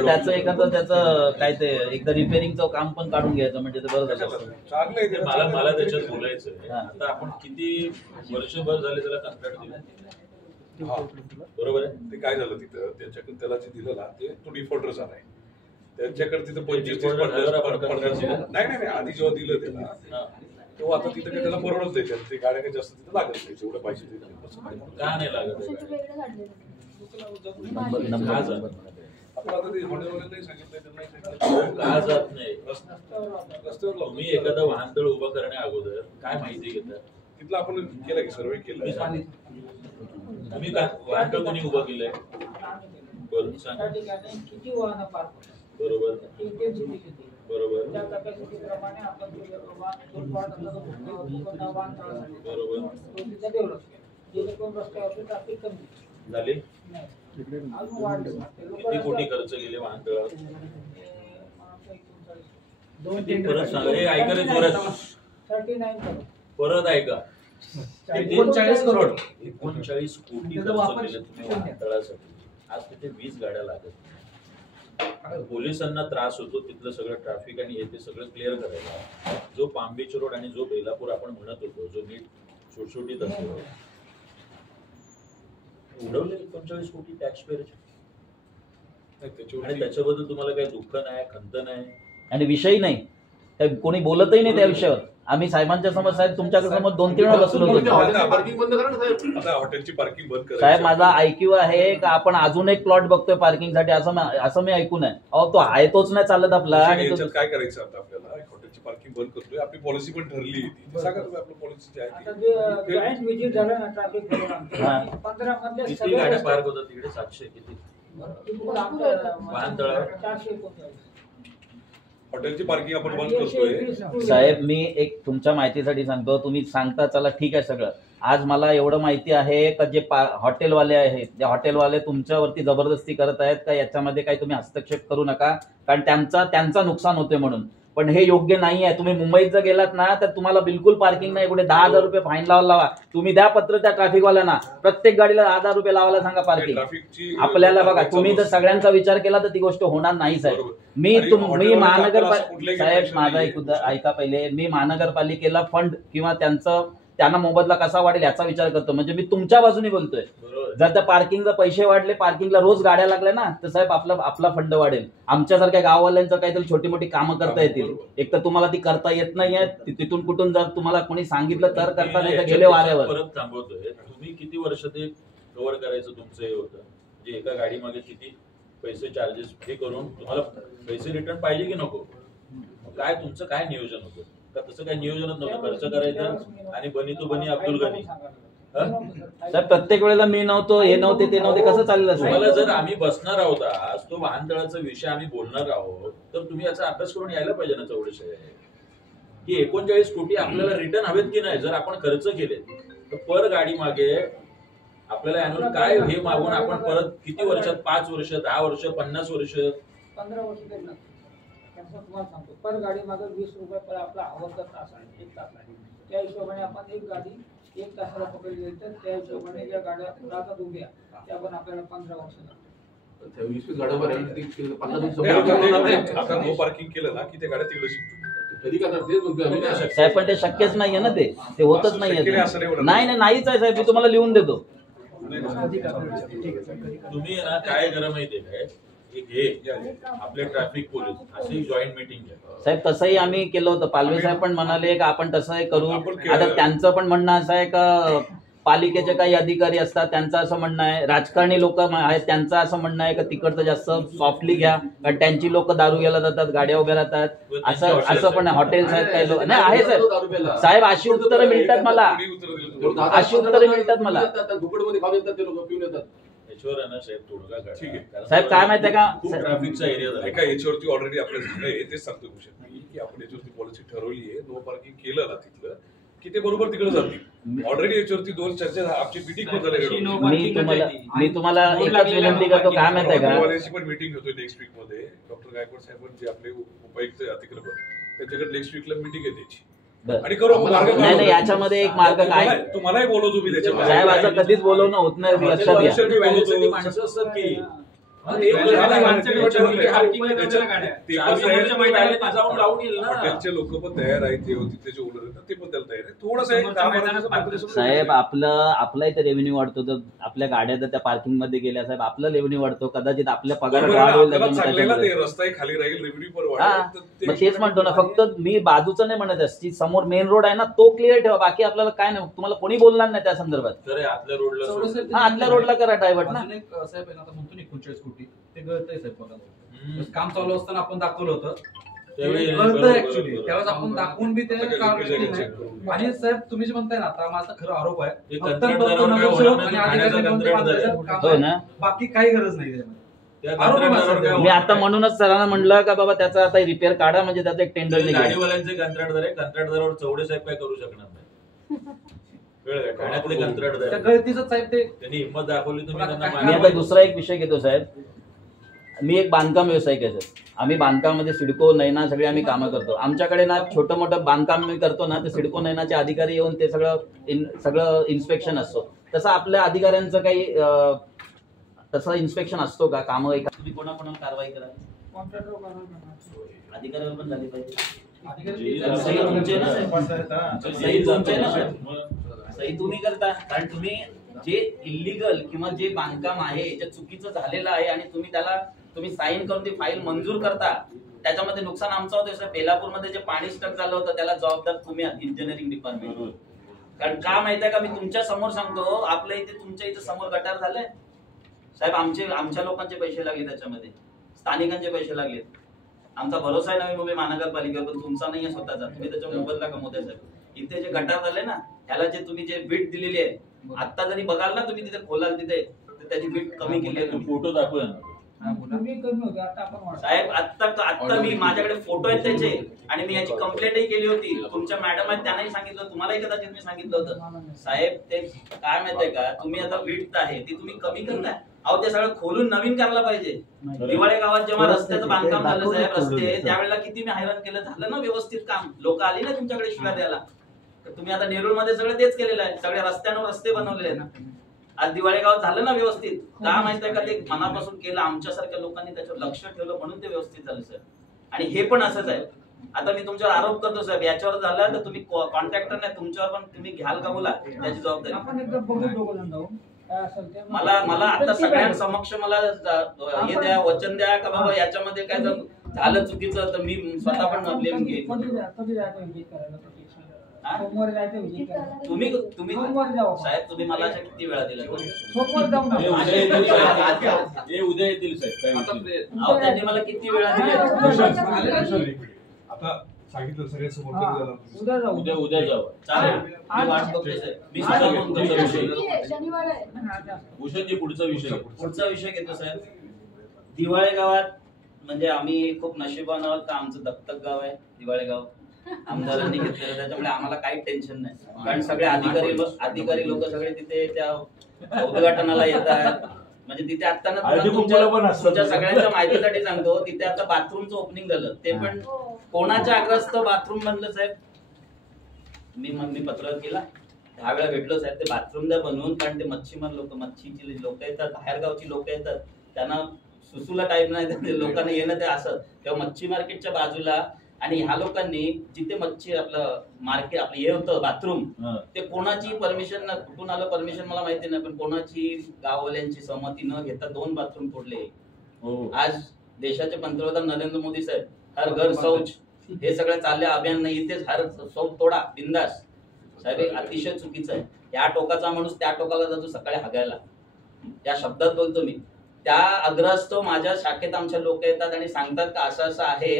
त्याचं एखादं त्याचं काय ते एकदा रिपेअरिंगचं काम पण काढून घ्यायचं म्हणजे ते बरं झालं. मला त्याच्यात बोलायचं आहे. आता आपण किती वर्षभर झाले त्याला कंत्राट दिलं, बरोबर आहे? ते काय झालं तिथं त्याच्याकडे त्याला जे दिलं ना ते तो डिफॉल्टर झालाय. त्यांच्याकडे तिथं 25-30 नाही आधी जेव्हा दिलं त्याला तेव्हा आता तिथं काय त्याला परवडत नाही. ते गाड्या काही जास्त तिथं लागत नाही, जेवढं पाहिजे ते का नाही लागत. का जात नाही? तुम्ही एखादं वाहनतळ उभं करण्या अगोदर काय माहिती घेता? तिथला आपण केलं की सर्वे केलं. तुम्ही काय वाहन कोणी उभं केलंय? बरं सांग. त्या ठिकाणी किती वाहनं पार्क होतात, बरोबर इंटेन्सिटी किती, बरोबर त्या कॅपॅसिटी प्रमाणे आपण जो प्लॉट वाहन तळासाठी बरोबर तिथं डेव्हलप केलं, जेणेकरून रस्त्यावरती ट्रॅफिक कमी झाले. नाही. अजून वाढले. किती कोटी खर्च केले वाहनतळावर? परत सांगा. हे ऐका रे जोरात. 39 करोड. परत ऐका. 39 करोड. 39 कोटी खर्च केले तुम्ही वाहनतळासाठी. आज तिथे 20 गाड्या लागत. पोलिसांना त्रास होतो तिथलं सगळं ट्रॅफिक आणि हे ते सगळं क्लिअर करायला. जो पाम बीच रोड आणि जो बेलापूर आपण म्हणत होतो जो नीट सुटसुटीत असतो उडवले 39 कोटी टॅक्स पेअरचे. आणि त्याच्याबद्दल तुम्हाला काही दुःख नाही, खंत नाही आणि विषयही नाही, कोणी बोलतही नाही त्या विषयावर. आम्ही साहेबांच्या समोर साहेब तुमच्याकडे समोर 2-3 वेळा बसलो होतो. पार्किंग बंद करा ना साहेब. आता हॉटेलची पार्किंग बंद करायची. साहेब माझा IQ आहे का आपण अजून एक प्लॉट बघतोय पार्किंगसाठी असं मी ऐकून आहे. अहो तो आहे तोच नाही चालत आपला. आणि याच्यात काय करायचं आता आपल्याला? हॉटेलची पार्किंग बंद करतोय, आपली पॉलिसी पण ठरली. सांगा तुम्ही आपली पॉलिसी जी आता आहे जे जॉईंट विजिट झालं ना ट्रॅफिक 15 मधले किती सगळे गाड्या रस्ते- पार्क होतात तिकडे? 700 किती वाहनतळावर? 439. हॉटेलची पार्किंग आपण बंद करतोय. साहेब मी एक तुमच्या माहितीसाठी सांगतो, तुम्ही सांगता चला ठीक आहे सगळं. आज मला एवढं माहिती आहे का जे हॉटेलवाले आहेत त्या हॉटेलवाले तुमच्यावरती जबरदस्ती करत आहेत का याच्यामध्ये काही तुम्ही हस्तक्षेप करू नका, कारण त्यांचा नुकसान होते म्हणून. पण हे योग्य नाही आहे. तुम्ही मुंबईत जर गेलात ना तर तुम्हाला बिलकुल पार्किंग नाही. कुठे 10,000 रुपये फाईन लावा. तुम्ही द्या पत्र त्या ट्रॅफिकवाल्यांना, प्रत्येक गाडीला 10,000 रुपये लावायला सांगा पार्किंग. आपल्याला बघा तुम्ही जर सगळ्यांचा विचार केला तर ती गोष्ट होणार नाही साहेब. मी साहेब माझा ऐका पहिले, मी महानगरपालिकेला फंड किंवा त्यांना मोबदला कसा वाढेल याचा विचार करतो. म्हणजे मी तुमच्या बाजूने बोलतोय. जर त्या पार्किंगचे पैसे वाढले, पार्किंगला रोज गाड्या लागल्या ना तर साहेब आपला फंड वाढेल. आमच्यासारख्या गाववाल्यांचं काहीतरी छोटी मोठी कामं करता येतील. एक तर तुम्हाला ती करता येत नाहीये, तिथून कुठून जर तुम्हाला कोणी सांगितलं तर करता नाही तर गेले वाऱ्यावर. परत थांबवतोय. तुम्ही किती वर्ष ते कव्हर करायचं तुमचं हे होतं? म्हणजे एका गाडी मागे किती पैसे चार्जेस हे करून तुम्हाला पैसे रिटर्न पाहिजे की नको? काय तुमचं काय नियोजन होतं का? तसं काय नियोजनच नव्हतं. खर्च करायचं आणि बनी तो बनी अब्दुल गनी. साहेब प्रत्येक वेळेला मी नव्हतो, हे नव्हते, ते नव्हते, कसं चाललं तुम्हाला साहेब? जर आम्ही बसणार आहोत आज तो वाहनतळाचा विषय आम्ही बोलणार आहोत तर तुम्ही याचा अभ्यास करून यायला पाहिजे ना चौडशे की 39 कोटी आपल्याला रिटर्न हवेत की नाही. जर आपण खर्च केले तर पर गाडी मागे आपल्याला अॅन्युअल काय हे मागून आपण परत किती वर्षात 5 वर्ष 10 वर्ष 50 वर्ष 15 वर्ष तरी लागतात. त्याचं तुम्हाला सांगतो पर गाडी मागे 20 रुपये पर आपला आवडता तास आहे, 1 तास आहे. त्या हिशोबाने आपण एक गाडी 1 तासाला पकडली तर त्या हिशोबाने ज्या गाड्या राहतात उभ्या त्या पण आपल्याला 15 वर्ष लागतात. 20 गाड्यावर 50 आता नो पार्किंग केलं ना की त्या गाड्या तिकडे शिफ्ट कधी करणार तेच म्हणतोय आम्ही ना. साहेब पण ते शक्यच नाहीये ना, ते होतच नाहीये. नाहीच आहे साहेब, मी तुम्हाला लिहून देतो. तुम्ही ना काय करा माहितीये काय, आपले ट्रॅफिक पोलीस अशी जॉईंट मीटिंग घ्या साहेब. तसंही आम्ही केलं होतं. पालवे साहेब पण म्हणाले का आपण तसंही करू. आता त्यांचं पण म्हणणं असं आहे का पालिकेचे काही अधिकारी असतात त्यांचं असं म्हणणं आहे, राजकारणी लोक आहेत त्यांचं असं म्हणणं आहे का तिकडचं जास्त सॉफ्टली घ्या, कारण त्यांची लोक दारू घ्यायला जातात, गाड्या उभ्या राहतात. असं पण हॉटेल्स आहेत काही लोक नाही आहे साहेब. साहेब अशी उत्तरं मिळतात मला, अशी उत्तरं मिळतात मला. घुकडमध्ये खाऊन येतात ते लोक, पिऊन येतात. याच्यावर आहे ना साहेब थोडं का ठीक आहे. साहेब काय माहितीये का, खूप ट्रॅफिकचा एरिया झाला. एका याच्यावरती ऑलरेडी आपलं झालंय, तेच सांगतो की आपण याच्यावरती पॉलिसी ठरवली आहे. नो पार्किंग केलं ना तिथलं की ते बरोबर तिकडे जातील. ऑलरेडी याच्यावरती 2 चर्चा आमची मीटिंग पण झाली. मी तुम्हाला एकच विनंती करतो, काय माहितीये का, पण मीटिंग होतोय नेक्स्ट वीक मध्ये. डॉक्टर गायकवाड साहेब जे आपले उपायुक्त अतिक्रमण त्यांच्याकडे नेक्स्ट वीकला मीटिंग आहे त्याची आणि करू. नाही याच्यामध्ये एक मार्ग काय, तुम्हालाही बोलवतो मी त्याच्यामध्ये. साहेब असं कधीच बोलवणं होत नाही, लक्षात घ्या. माणसं असतात की हॉटेलचे लोक पण तयार आहेत, त्याचे ओनर आहेत ते पण त्याला तयार आहेत. थोडंसं साहेब आपला इथे रेव्हेन्यू वाढतो, तर आपल्या गाड्या जर त्या पार्किंग मध्ये गेल्या साहेब आपला रेव्हेन्यू वाढतो, कदाचित आपल्या पगारात वाढ होईल. रस्ता खाली राहील, रेव्हेन्यू पण मग वाढेल. तेच म्हणतो ना, फक्त मी बाजूचं नाही म्हणत असती, समोर मेन रोड आहे ना तो क्लिअर ठेवा, बाकी आपल्याला काय नाही, तुम्हाला कोणी बोलणार नाही त्या संदर्भात. आतल्या रोडला आतल्या रोडला करा डायव्हर्ट ना. साहेब आहे ना, आता म्हणतो 39 कोटी ते गळतंय साहेब. काम चालू असताना आपण दाखवलं होतं त्यावेळी कळतं ऍक्च्युली, त्यावेळेस आपण दाखवून बी ते कारवाई केली नाही. आणि साहेब तुम्ही जे म्हणताय ना, आता माझा खरं आरोप आहे ते फक्त कंत्राटदारावर काय नगरसेवक होणार आणि नाही, अधिकारी ठाण्याचा म्हणून ते कंत्राटदार बांधलेलं आहे. काम होय आहे. ना? बाकी काही गरज नाही त्याच्यामध्ये. त्या आरोप आहे कंत्राटदारावर काय मी आता होणार नाही. म्हणूनच सरांना म्हणलं का बाबा त्याचा आता रिपेअर काढा, म्हणजे त्याचं एक टेंडर ते निघेल. गाडीवाल्यांचे कंत्राटदार आहे, कंत्राटदारावर चौडे साहेब काय करू शकणार नाही. कळलं का? ठाण्यातले त्या कंत्राटदार गळतीचं साहेब ते त्यांनी हिंमत दाखवली, तुम्ही त्यांना मी मागे आता दुसरा एक विषय घेतो साहेब. मी एक बांधकाम व्यावसायिक आहे सर. आम्ही बांधकामामध्ये सिडको नैना सगळे आम्ही कामं करतो. आमच्याकडे ना छोटं मोठं बांधकाम मी करतो ना, ते सिडको नैनाचे अधिकारी येऊन ते सगळं इन्स्पेक्शन असतो. तसं आपल्या अधिकाऱ्यांचं काही तसं इन्स्पेक्शन असतो का? कामं तुम्ही कोणाकोणाला कारवाई करा, अधिकाऱ्यावर पण झाली पाहिजे. सही तुमची आहे ना साहेब? सही तुमची आहे ना साहेब? सही तुम्ही करता, कारण तुम्ही जे इल्लीगल किंवा जे बांधकाम आहे जे चुकीचं झालेलं आहे आणि तुम्ही साईन करून ती फाईल मंजूर करता, त्याच्यामध्ये नुकसान आमचं होतं सर. बेलापूरमध्ये जे पाणी स्टक झालं होतं त्याला जबाबदार तुम्ही आहात, इंजिनिअरिंग डिपार्टमेंट. कारण का माहिती आहे का, मी तुमच्या समोर सांगतो, आपल्या इथे तुमच्या इथे समोर गटार झालंय साहेब. आमच्या लोकांचे पैसे लागले, त्याच्यामध्ये स्थानिकांचे पैसे लागले. आमचा भरोसा आहे नवी मुंबई महानगरपालिकेवर, पण तुमचा नाही आहे स्वतःचा. तुम्ही त्याच्या मोबदला कमवताय साहेब. इथे जे गटार झाले ना, ह्याला जे तुम्ही जे बीट दिलेली आहे, आता जरी बघाल ना तुम्ही तिथे खोलाल तिथे, तर त्याची बीट कमी केली आहे. फोटो दाखवूया ना साहेब. आता मी माझ्याकडे फोटो आहेत त्याचे, आणि मी याची कंप्लेंटही केली होती. तुमच्या मॅडम आहेत त्यांनाही सांगितलं, तुम्हालाही कदाचित मी सांगितलं होतं साहेब. ते काय माहितीये का, तुम्ही आता वीट आहे ती तुम्ही कमी करताय. अहो ते सगळं खोलून नवीन करायला पाहिजे. दिवाळे गावात जेव्हा रस्त्याचं बांधकाम झालं साहेब, रस्ते त्यावेळेला किती मी हैराण केलं. झालं ना व्यवस्थित काम, लोक आली ना तुमच्याकडे शिव्या द्यायला. तुम्ही आता नेरूळ मध्ये सगळं तेच केलेलं आहे, सगळ्या रस्त्यांवर रस्ते बनवलेले आहेत ना. आज दिवाळे गावात झालं ना व्यवस्थित. का माहितीये का, ते मनापासून केलं, आमच्यासारख्या लोकांनी त्याच्यावर लक्ष ठेवलं म्हणून ते व्यवस्थित झालं सर. आणि हे पण असंच आहे. आता मी तुमच्यावर आरोप करतो साहेब, याच्यावर झालं तर तुम्ही कॉन्ट्रॅक्टर नाही, तुमच्यावर पण तुम्ही घ्याल का बोला, त्याची जबाबदारी. मला आता सगळ्यांसमक्ष मला हे द्या, वचन द्या का बाबा याच्यामध्ये काय झालं चुकीचं तर मी स्वतः पण ब्लेम घेईन. तुम्ही साहेब तुम्ही मला किती वेळा दिला, उद्या येतील साहेब. त्यांनी मला किती वेळा दिले. आता सांगितलं सगळ्यांसमोर उद्या जावं चालेल, मी वाट बघतोय साहेब. मी सुद्धा फोन करतो विषय. शनिवार आहे. भूषणजी पुढचा विषय घेतो साहेब. दिवाळे गावात म्हणजे आम्ही खूप नशिबान आहोत का आमचं दत्तक गाव आहे दिवाळे गाव. आमदारांनी घेतलेलं, त्याच्यामुळे आम्हाला काही टेन्शन नाही. कारण सगळे अधिकारी लोक सगळे तिथे त्या उद्घाटनाला येतात. म्हणजे तिथे आता तुमच्या सगळ्यांच्या माहितीसाठी सांगतो, तिथे आता बाथरूमचं ओपनिंग झालं, ते पण कोणाच्या आग्रस्त बाथरूम बनलं साहेब. मी पत्र केला, 10 वेळा भेटलो साहेब. ते बाथरूम द्या बनवून, कारण ते मच्छीमार लोक, मच्छीची लोक येतात, बाहेरगावची लोक येतात, त्यांना सुसूला टाईम नाही लोकांना येणं ते असं. तेव्हा मच्छी मार्केटच्या बाजूला, आणि ह्या लोकांनी जिथे मच्छी आपलं मार्केट आपलं हे होतं बाथरूम, ते कोणाची परमिशन ना, कुठून आलं परमिशन मला माहिती नाही, पण कोणाची गाववाल्यांची सहमती न घेता 2 बाथरूम तोडले. आज देशाचे पंतप्रधान नरेंद्र मोदी साहेब हर घर शौच हे सगळं चालले अभियान नाही, इथेच हर शौच तोडा बिंदास साहेब. हे अतिशय चुकीचं आहे. या टोकाचा माणूस त्या टोकाला जातो सकाळी हागायला, त्या शब्दात बोलतो मी. त्या अग्रस्तव माझ्या शाखेत आमच्या लोक येतात आणि सांगतात का असं असं आहे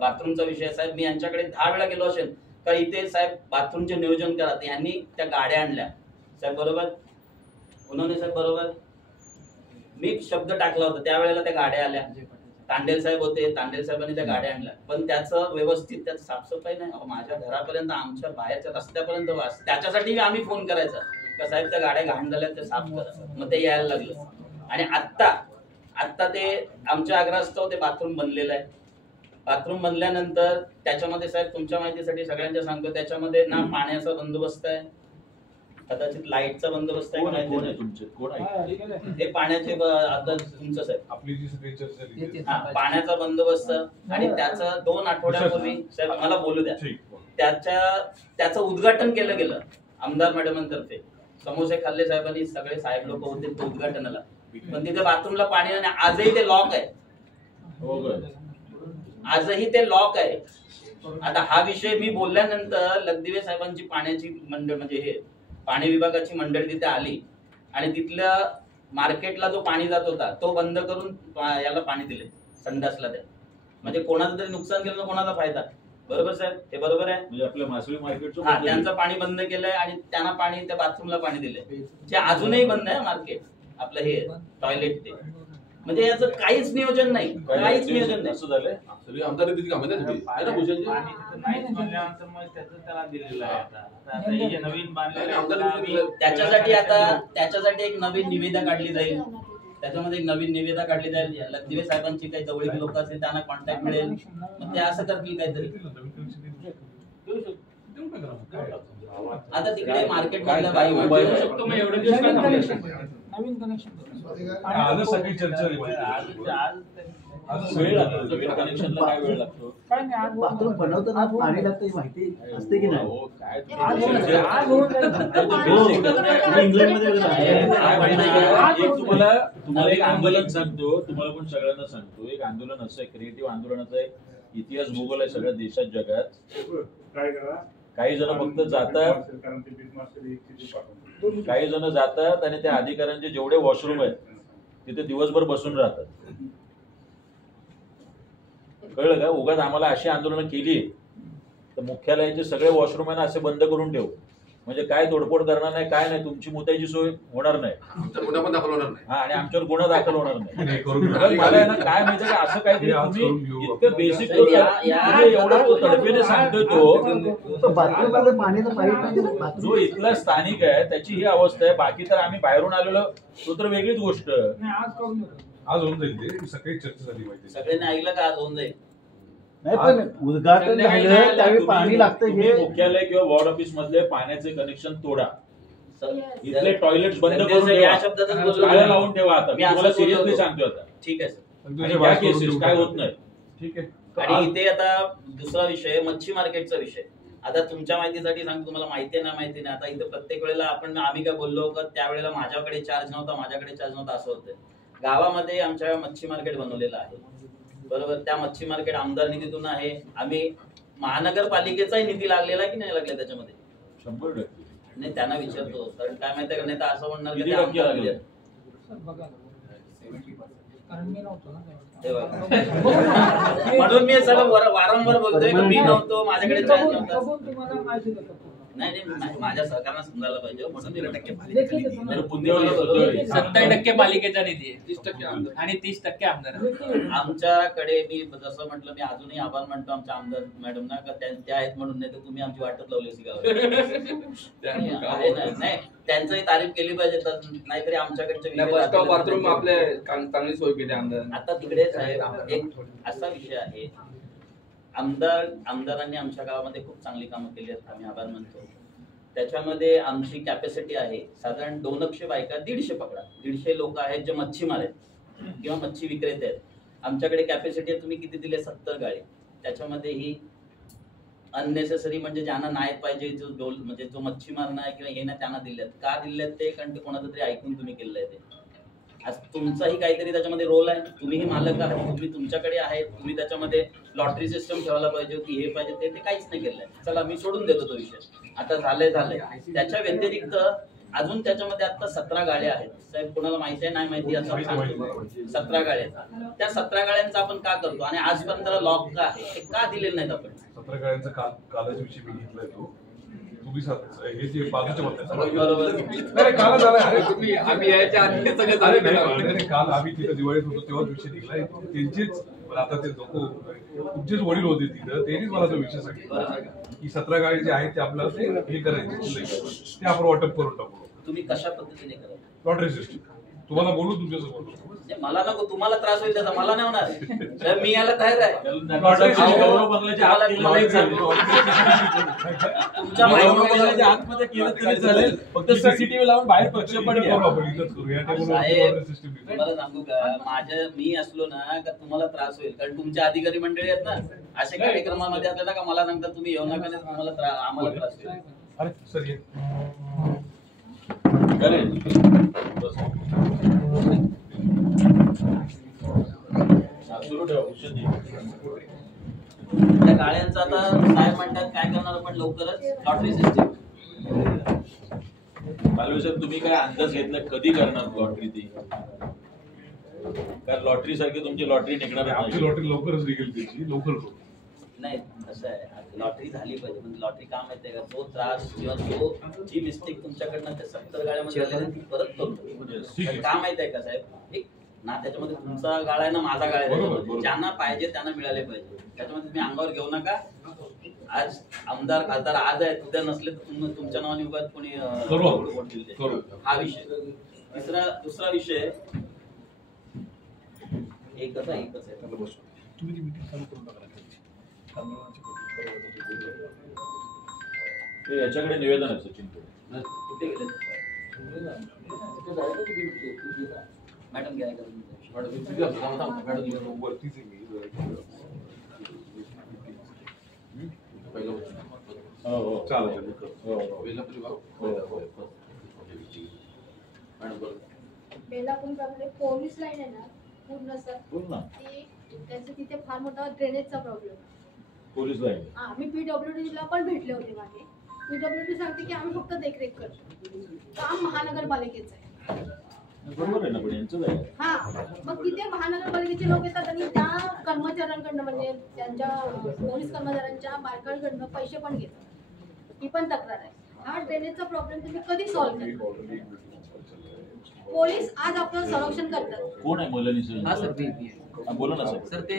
बाथरूमचा विषय साहेब. मी यांच्याकडे 10 वेळा गेलो असेल का इथे साहेब बाथरूमचे नियोजन करा. यांनी त्या गाड्या आणल्या साहेब, बरोबर उन्होंने साहेब, बरोबर मी शब्द टाकला होता त्यावेळेला. त्या गाड्या आल्या, तांडेल साहेब होते, तांडेल साहेबांनी त्या गाड्या आणल्या, पण त्याचं व्यवस्थित त्यात साफसफाई नाही. माझ्या घरापर्यंत, आमच्या बाहेरच्या रस्त्यापर्यंत वास. त्याच्यासाठी आम्ही फोन करायचा का साहेब त्या गाड्या घाण झाल्या त्या साफ करा, मग ते यायला लागलं. आणि आत्ता ते आमच्या आग्रहास्तव ते बाथरूम बनलेलं आहे. बाथरूम बनल्यानंतर त्याच्यामध्ये साहेब तुमच्या माहितीसाठी सगळ्यांच्या सांगतो, त्याच्यामध्ये ना पाण्याचा बंदोबस्त आहे, कदाचित लाईटचा बंदोबस्त आहे. हे पाण्याचे आता तुमचं साहेब आपली जी सगळी चर्चा झाली, पाण्याचा बंदोबस्त. आणि त्याचं 2 आठवड्यापूर्वी साहेब मला बोलू द्या, त्याचं उद्घाटन केलं गेलं आमदार मॅडमांतर्फे. समोसे खाल्ले साहेबांनी, सगळे साहेब लोक होते उद्घाटनाला, पण तिथे बाथरूमला पाणी नाही. आजही ते लॉक आहे, आजही ते लॉक आहे. आता हा विषय मी बोलल्यानंतर लखदिवे साहेबांची पाण्याची मंडळ म्हणजे हे पाणी विभागाची मंडळी तिथे आली आणि तिथल्या मार्केटला जो पाणी जात होता तो बंद करून याला पाणी दिले संडासला. त्या म्हणजे कोणाचं तरी नुकसान केलं ना कोणाचा फायदा. बरोबर साहेब, हे बरोबर आहे. म्हणजे आपल्या मासळी मार्केटचं हा, त्यांचं पाणी बंद केलंय आणि त्यांना पाणी त्या बाथरूमला पाणी दिलंय, जे अजूनही बंद आहे मार्केट आपलं हे टॉयलेट ते. म्हणजे याचं काहीच नियोजन नाही, काहीच नियोजन नाही. असं झालंय. सगळी आमदार तिथे कामं नाही तुम्ही आहे ना भूषणजी? त्याच्यासाठी एक नवीन निविदा काढली जाईल. त्याच्यामध्ये एक नवीन निविदा काढली जाईल. लक्ष्मी साहेबांची काही जवळची लोक असतील त्यांना कॉन्टॅक्ट मिळेल, मग ते असं करतील काहीतरी. आता तिकडे मार्केट मधल्या बाई नवीन कनेक्शन आज सगळी चर्चा झाली वेळ लागतो नवीन कनेक्शनला, काय वेळ लागतो? काय नाही, आज बाथरूम बनवताना पाणी लागतं ही माहिती असते की नाही? हो, काय आज होऊन जाईल. इंग्लंडमध्ये वगैरे आहे. एक तुम्हाला एक आंदोलन सांगतो, तुम्हाला पण सगळ्यांना सांगतो. एक आंदोलन असं आहे, क्रिएटिव्ह आंदोलनाचा एक इतिहास भूगोल आहे सगळ्या देशात जगात. काही जण फक्त जातात, काही जण जातात आणि त्या अधिकाऱ्यांचे जेवढे वॉशरूम आहेत तिथे दिवसभर बसून राहतात. कळलं का? उगाच आम्हाला अशी आंदोलनं केली तर मुख्यालयाचे सगळे वॉशरूम आहे ना असे बंद करून ठेवू, म्हणजे काय तोडफोड करणार नाही, काय नाही, तुमची मुतायची सोय होणार नाही. आमचा गुन्हा पण दाखल होणार नाही. हा, आणि आमच्यावर गुन्हा दाखल होणार नाही. मला आहे ना काय माहिती का, असं काहीतरी तुम्ही इतकं बेसिक एवढं तडफेने सांगतोय तो बाथरूममध्ये पाण्याचं पाईप जो इथला स्थानिक आहे त्याची ही अवस्था आहे. बाकी तर आम्ही बाहेरून आलेलो तो तर वेगळीच गोष्ट. नाही, आज करून देतो. आज होऊन जाईल ते, सकाळी चर्चा झाली माहिती. सगळ्यांनी ऐकलं का? आज होऊन जाईल. नाही, पण उद्घाटन झालं त्यावेळी पाणी लागतं हे मुख्यालय किंवा वॉर्ड ऑफिस मधले पाण्याचे कनेक्शन तोडा, इथले सर, टॉयलेट बंद करून या ठेवा, शब्दातच बोललो. ताळं लावून ठेवा. आता मी मी तुम्हाला असं सिरियसली बोललो. सांगतो आता. ठीक आहे सर. आणि त्या केसेस काय होत नाही. ठीक आहे. आणि इथे आता दुसरा विषय मच्छी मार्केटचा विषय. आता तुमच्या माहितीसाठी सांगतो, तुम्हाला माहिती नाही माहिती नाही. आता इथे प्रत्येक वेळेला आम्ही काय बोललो का त्यावेळेला माझ्याकडे चार्ज नव्हता असं होतं. गावामध्ये आमच्या मच्छी मार्केट बनवलेलं आहे, बरोबर. त्या मच्छी मार्केट आमदार निधीतून आहे. आम्ही महानगरपालिकेचाही निधी लागलेला की नाही लागला त्याच्यामध्ये? 100%. नाही, त्यांना विचारतो कारण काय माहितीये का, नाही तर असं म्हणणार की किती ते टक्के आमदार लागले? सर बघा, कारण मी नव्हतो ना तेव्हा. म्हणून मी सगळं वारंवार बोलतोय की मी नव्हतो, माझ्याकडे चार्ज नव्हता. बघून तुम्हाला माहिती देतो. नाही, माझ्या सहकारानं समजायला पाहिजे म्हणून 70% पालिकेचा निधी आहे, 30% आमदार आणि 30% आमदार. आमच्याकडे मी जसं म्हटलं, मी अजूनही आभार मानतो आमच्या आमदार मॅडमना का त्या आहेत म्हणून, नाही तर तुम्ही आमची वाटत लावली असती गावाला. नाही, त्यांचंही तारीफ केली पाहिजे, तर नाहीतरी आमच्याकडचे बाथरूम आपले चांगली सोय केली आमदार. आता तिकडे साहेब एक असा विषय आहे, आमदारांनी आमच्या गावामध्ये खूप चांगली कामं केली आहेत, आम्ही आभार मानतो. त्याच्यामध्ये आमची कॅपॅसिटी आहे साधारण 200 बायका, 150 पकडा, 150 लोक आहेत जे मच्छीमार आहेत किंवा मच्छी विक्रेते आहेत. आमच्याकडे कॅपॅसिटी आहे, तुम्ही किती दिले? 70 गाडी. त्याच्यामध्ये ही अननेसेसरी म्हणजे ज्यांना नाही पाहिजे, म्हणजे जो मच्छीमार नाही किंवा हे नाही त्यांना दिल्यात. का दिल्यात ते? कारण ते कोणाचं तरी ऐकून तुम्ही केलंय ते. आज तुमचाही काहीतरी त्याच्यामध्ये रोल आहे, तुम्हीही मालक आहात, तुम्ही तुमच्याकडे आहे, तुम्ही त्याच्यामध्ये लॉटरी सिस्टम ठेवायला पाहिजे की हे पाहिजे ते काहीच नाही केलंय. चला मी सोडून देतो तो विषय, आता झालंय. त्याच्या व्यतिरिक्त अजून त्याच्यामध्ये आता 17 गाड्या आहेत साहेब. कोणाला माहिती आहे नाही माहिती असं सांगतो, 17 गाड्या. त्या 17 गाड्यांचा आपण का करतो आणि आजपर्यंत लॉक का आहे ते का दिलेलं नाहीत आपण? 17 गाड्यांचा कालाच्या विषयी मी घेतलाय तो. तुम्ही हे जे बाजूच्या बरोबर. काल झालाय. आम्ही याच्या आधी काल आम्ही तिथे दिवाळीत होतो तेव्हाच विषय निघलाय. त्यांचेच आता ते लोक तुमचेच वडील होते तिथं, त्यांनीच मला तो विषय सांगितला की 17 गाडी जे आहेत ते आपल्याला ते हे करायचे, ते आपण वाटप करून टाकू. तुम्ही कशा पद्धतीने करा? Lottery system. तुम्हाला बोलू तुमच्यासमोर. मला नको, तुम्हाला त्रास होईल त्याचा, मला नाही होणार. मी याला तयार आहे. तुमच्या आतमध्ये केलं तरी चालेल, फक्त सीसीटीव्ही लावून बाहेर प्रक्षेपण घ्या. साहेब तुम्हाला सांगू का, मी असलो ना का तुम्हाला त्रास होईल, कारण तुमच्या अधिकारी मंडळी आहेत ना, असे कार्यक्रमामध्ये असले ना का मला सांगतात तुम्ही येऊ नका, तुम्हाला आम्हाला त्रास होईल. अरे सर ये सुरू ठेवा. त्या गाड्यांचा आता साहेब म्हणतात काय करणार आपण लवकरच लॉटरी सिस्टीम. मालवी साहेब, तुम्ही काय अंदाज घेतला कधी करणार लॉटरी ती? कारण लॉटरी सारखी तुमची लॉटरी निघणार आमची लॉटरी लवकरच निघेल त्याची लवकर करू. नाही कसं आहे लॉटरी झाली पाहिजे म्हणजे लॉटरी का माहितीये का तो त्रास किंवा तो जी मिस्टेक तुमच्याकडनं त्या 70 गाड्यामध्ये झाली ती परत करतो तर का माहितीये का साहेब एक ना त्याच्यामध्ये तुमचा गाळा आहे ना माझा गाळा आहे त्याच्यामध्ये. ज्यांना पाहिजे त्यांना मिळाले पाहिजे त्याच्यामध्ये तुम्ही अंगावर घेऊ नका. आज आमदार खासदार आज आहेत उद्या नसले तर तुमच्या नावाने उगाच कोणी वोट दिले हा विषय. दुसरा विषय एकच आहे तुम्ही मीटिंग चालू करून टाका. याच्याकडे निवेदन आहे सचिन कुठे गेले मॅडम घ्या वरतीच आहे मी. चालेल बेलापूरकडे पोलीस लाईन आहे ना पूर्ण सर ती त्याचं तिथे फार मोठा ड्रेनेजचा प्रॉब्लेम. पोलीस लाईन मी PWD ला पण भेटले होते मागे. PWD सांगते की आम्ही फक्त देखरेख करतो काम महानगरपालिकेचं आहे. बरोबर आहे ना पण यांचं आहे. हा मग तिथे महानगरपालिकेचे लोक येतात आणि त्या कर्मचाऱ्यांकडनं म्हणजे त्यांच्या पोलीस कर्मचाऱ्यांच्या बायकांकडनं पैसे पण घेतात. ही पण तक्रार आहे. हा ड्रेनेजचा प्रॉब्लेम तुम्ही कधी सॉल्व्ह करता? पोलीस आज आपलं संरक्षण करतात. कोण आहे मलनी सर? हा सर बोला ना सर. सर ते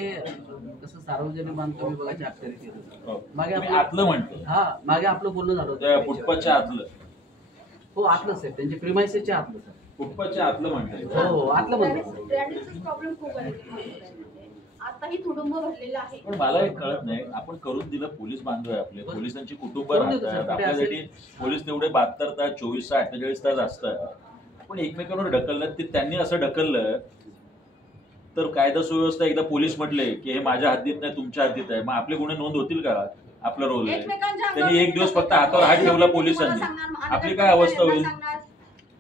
कसं सार्वजनिक बांधकाम विभागाची अखत्यारीत येतं. मागे तुम्ही आतलं म्हणतो हा मागे आपलं बोलणं झालं त्या फुटपाथच्या आतलं. हो आतलं सर त्यांचे प्रिमाइसेसच्या आतलं सर. फुटपाथच्या आतलं म्हणताय. हो आतलं म्हणतो. ड्रेनेजचा प्रॉब्लेम खूप आहे. आताही तुडुंब भरलेलं आहे. पण मला एक कळत नाही आपण करून दिलं पोलीस बांधव आहे आपले पोलिसांची कुटुंब राहतात आपल्यासाठी पोलीस तेवढे 72 तास 24 तास 48 तास असतात. पण एकमेकांवर ढकललं ते त्यांनी असं ढकललं तर कायदा सुव्यवस्था एकदा पोलीस म्हटले की हे माझ्या हद्दीत नाही तुमच्या हद्दीत आहे मग आपले गुन्हे नोंद होतील का? आपला रोल आहे त्यांनी एक दिवस फक्त हातावर हात ठेवला पोलिसांनी आपली काय अवस्था होईल?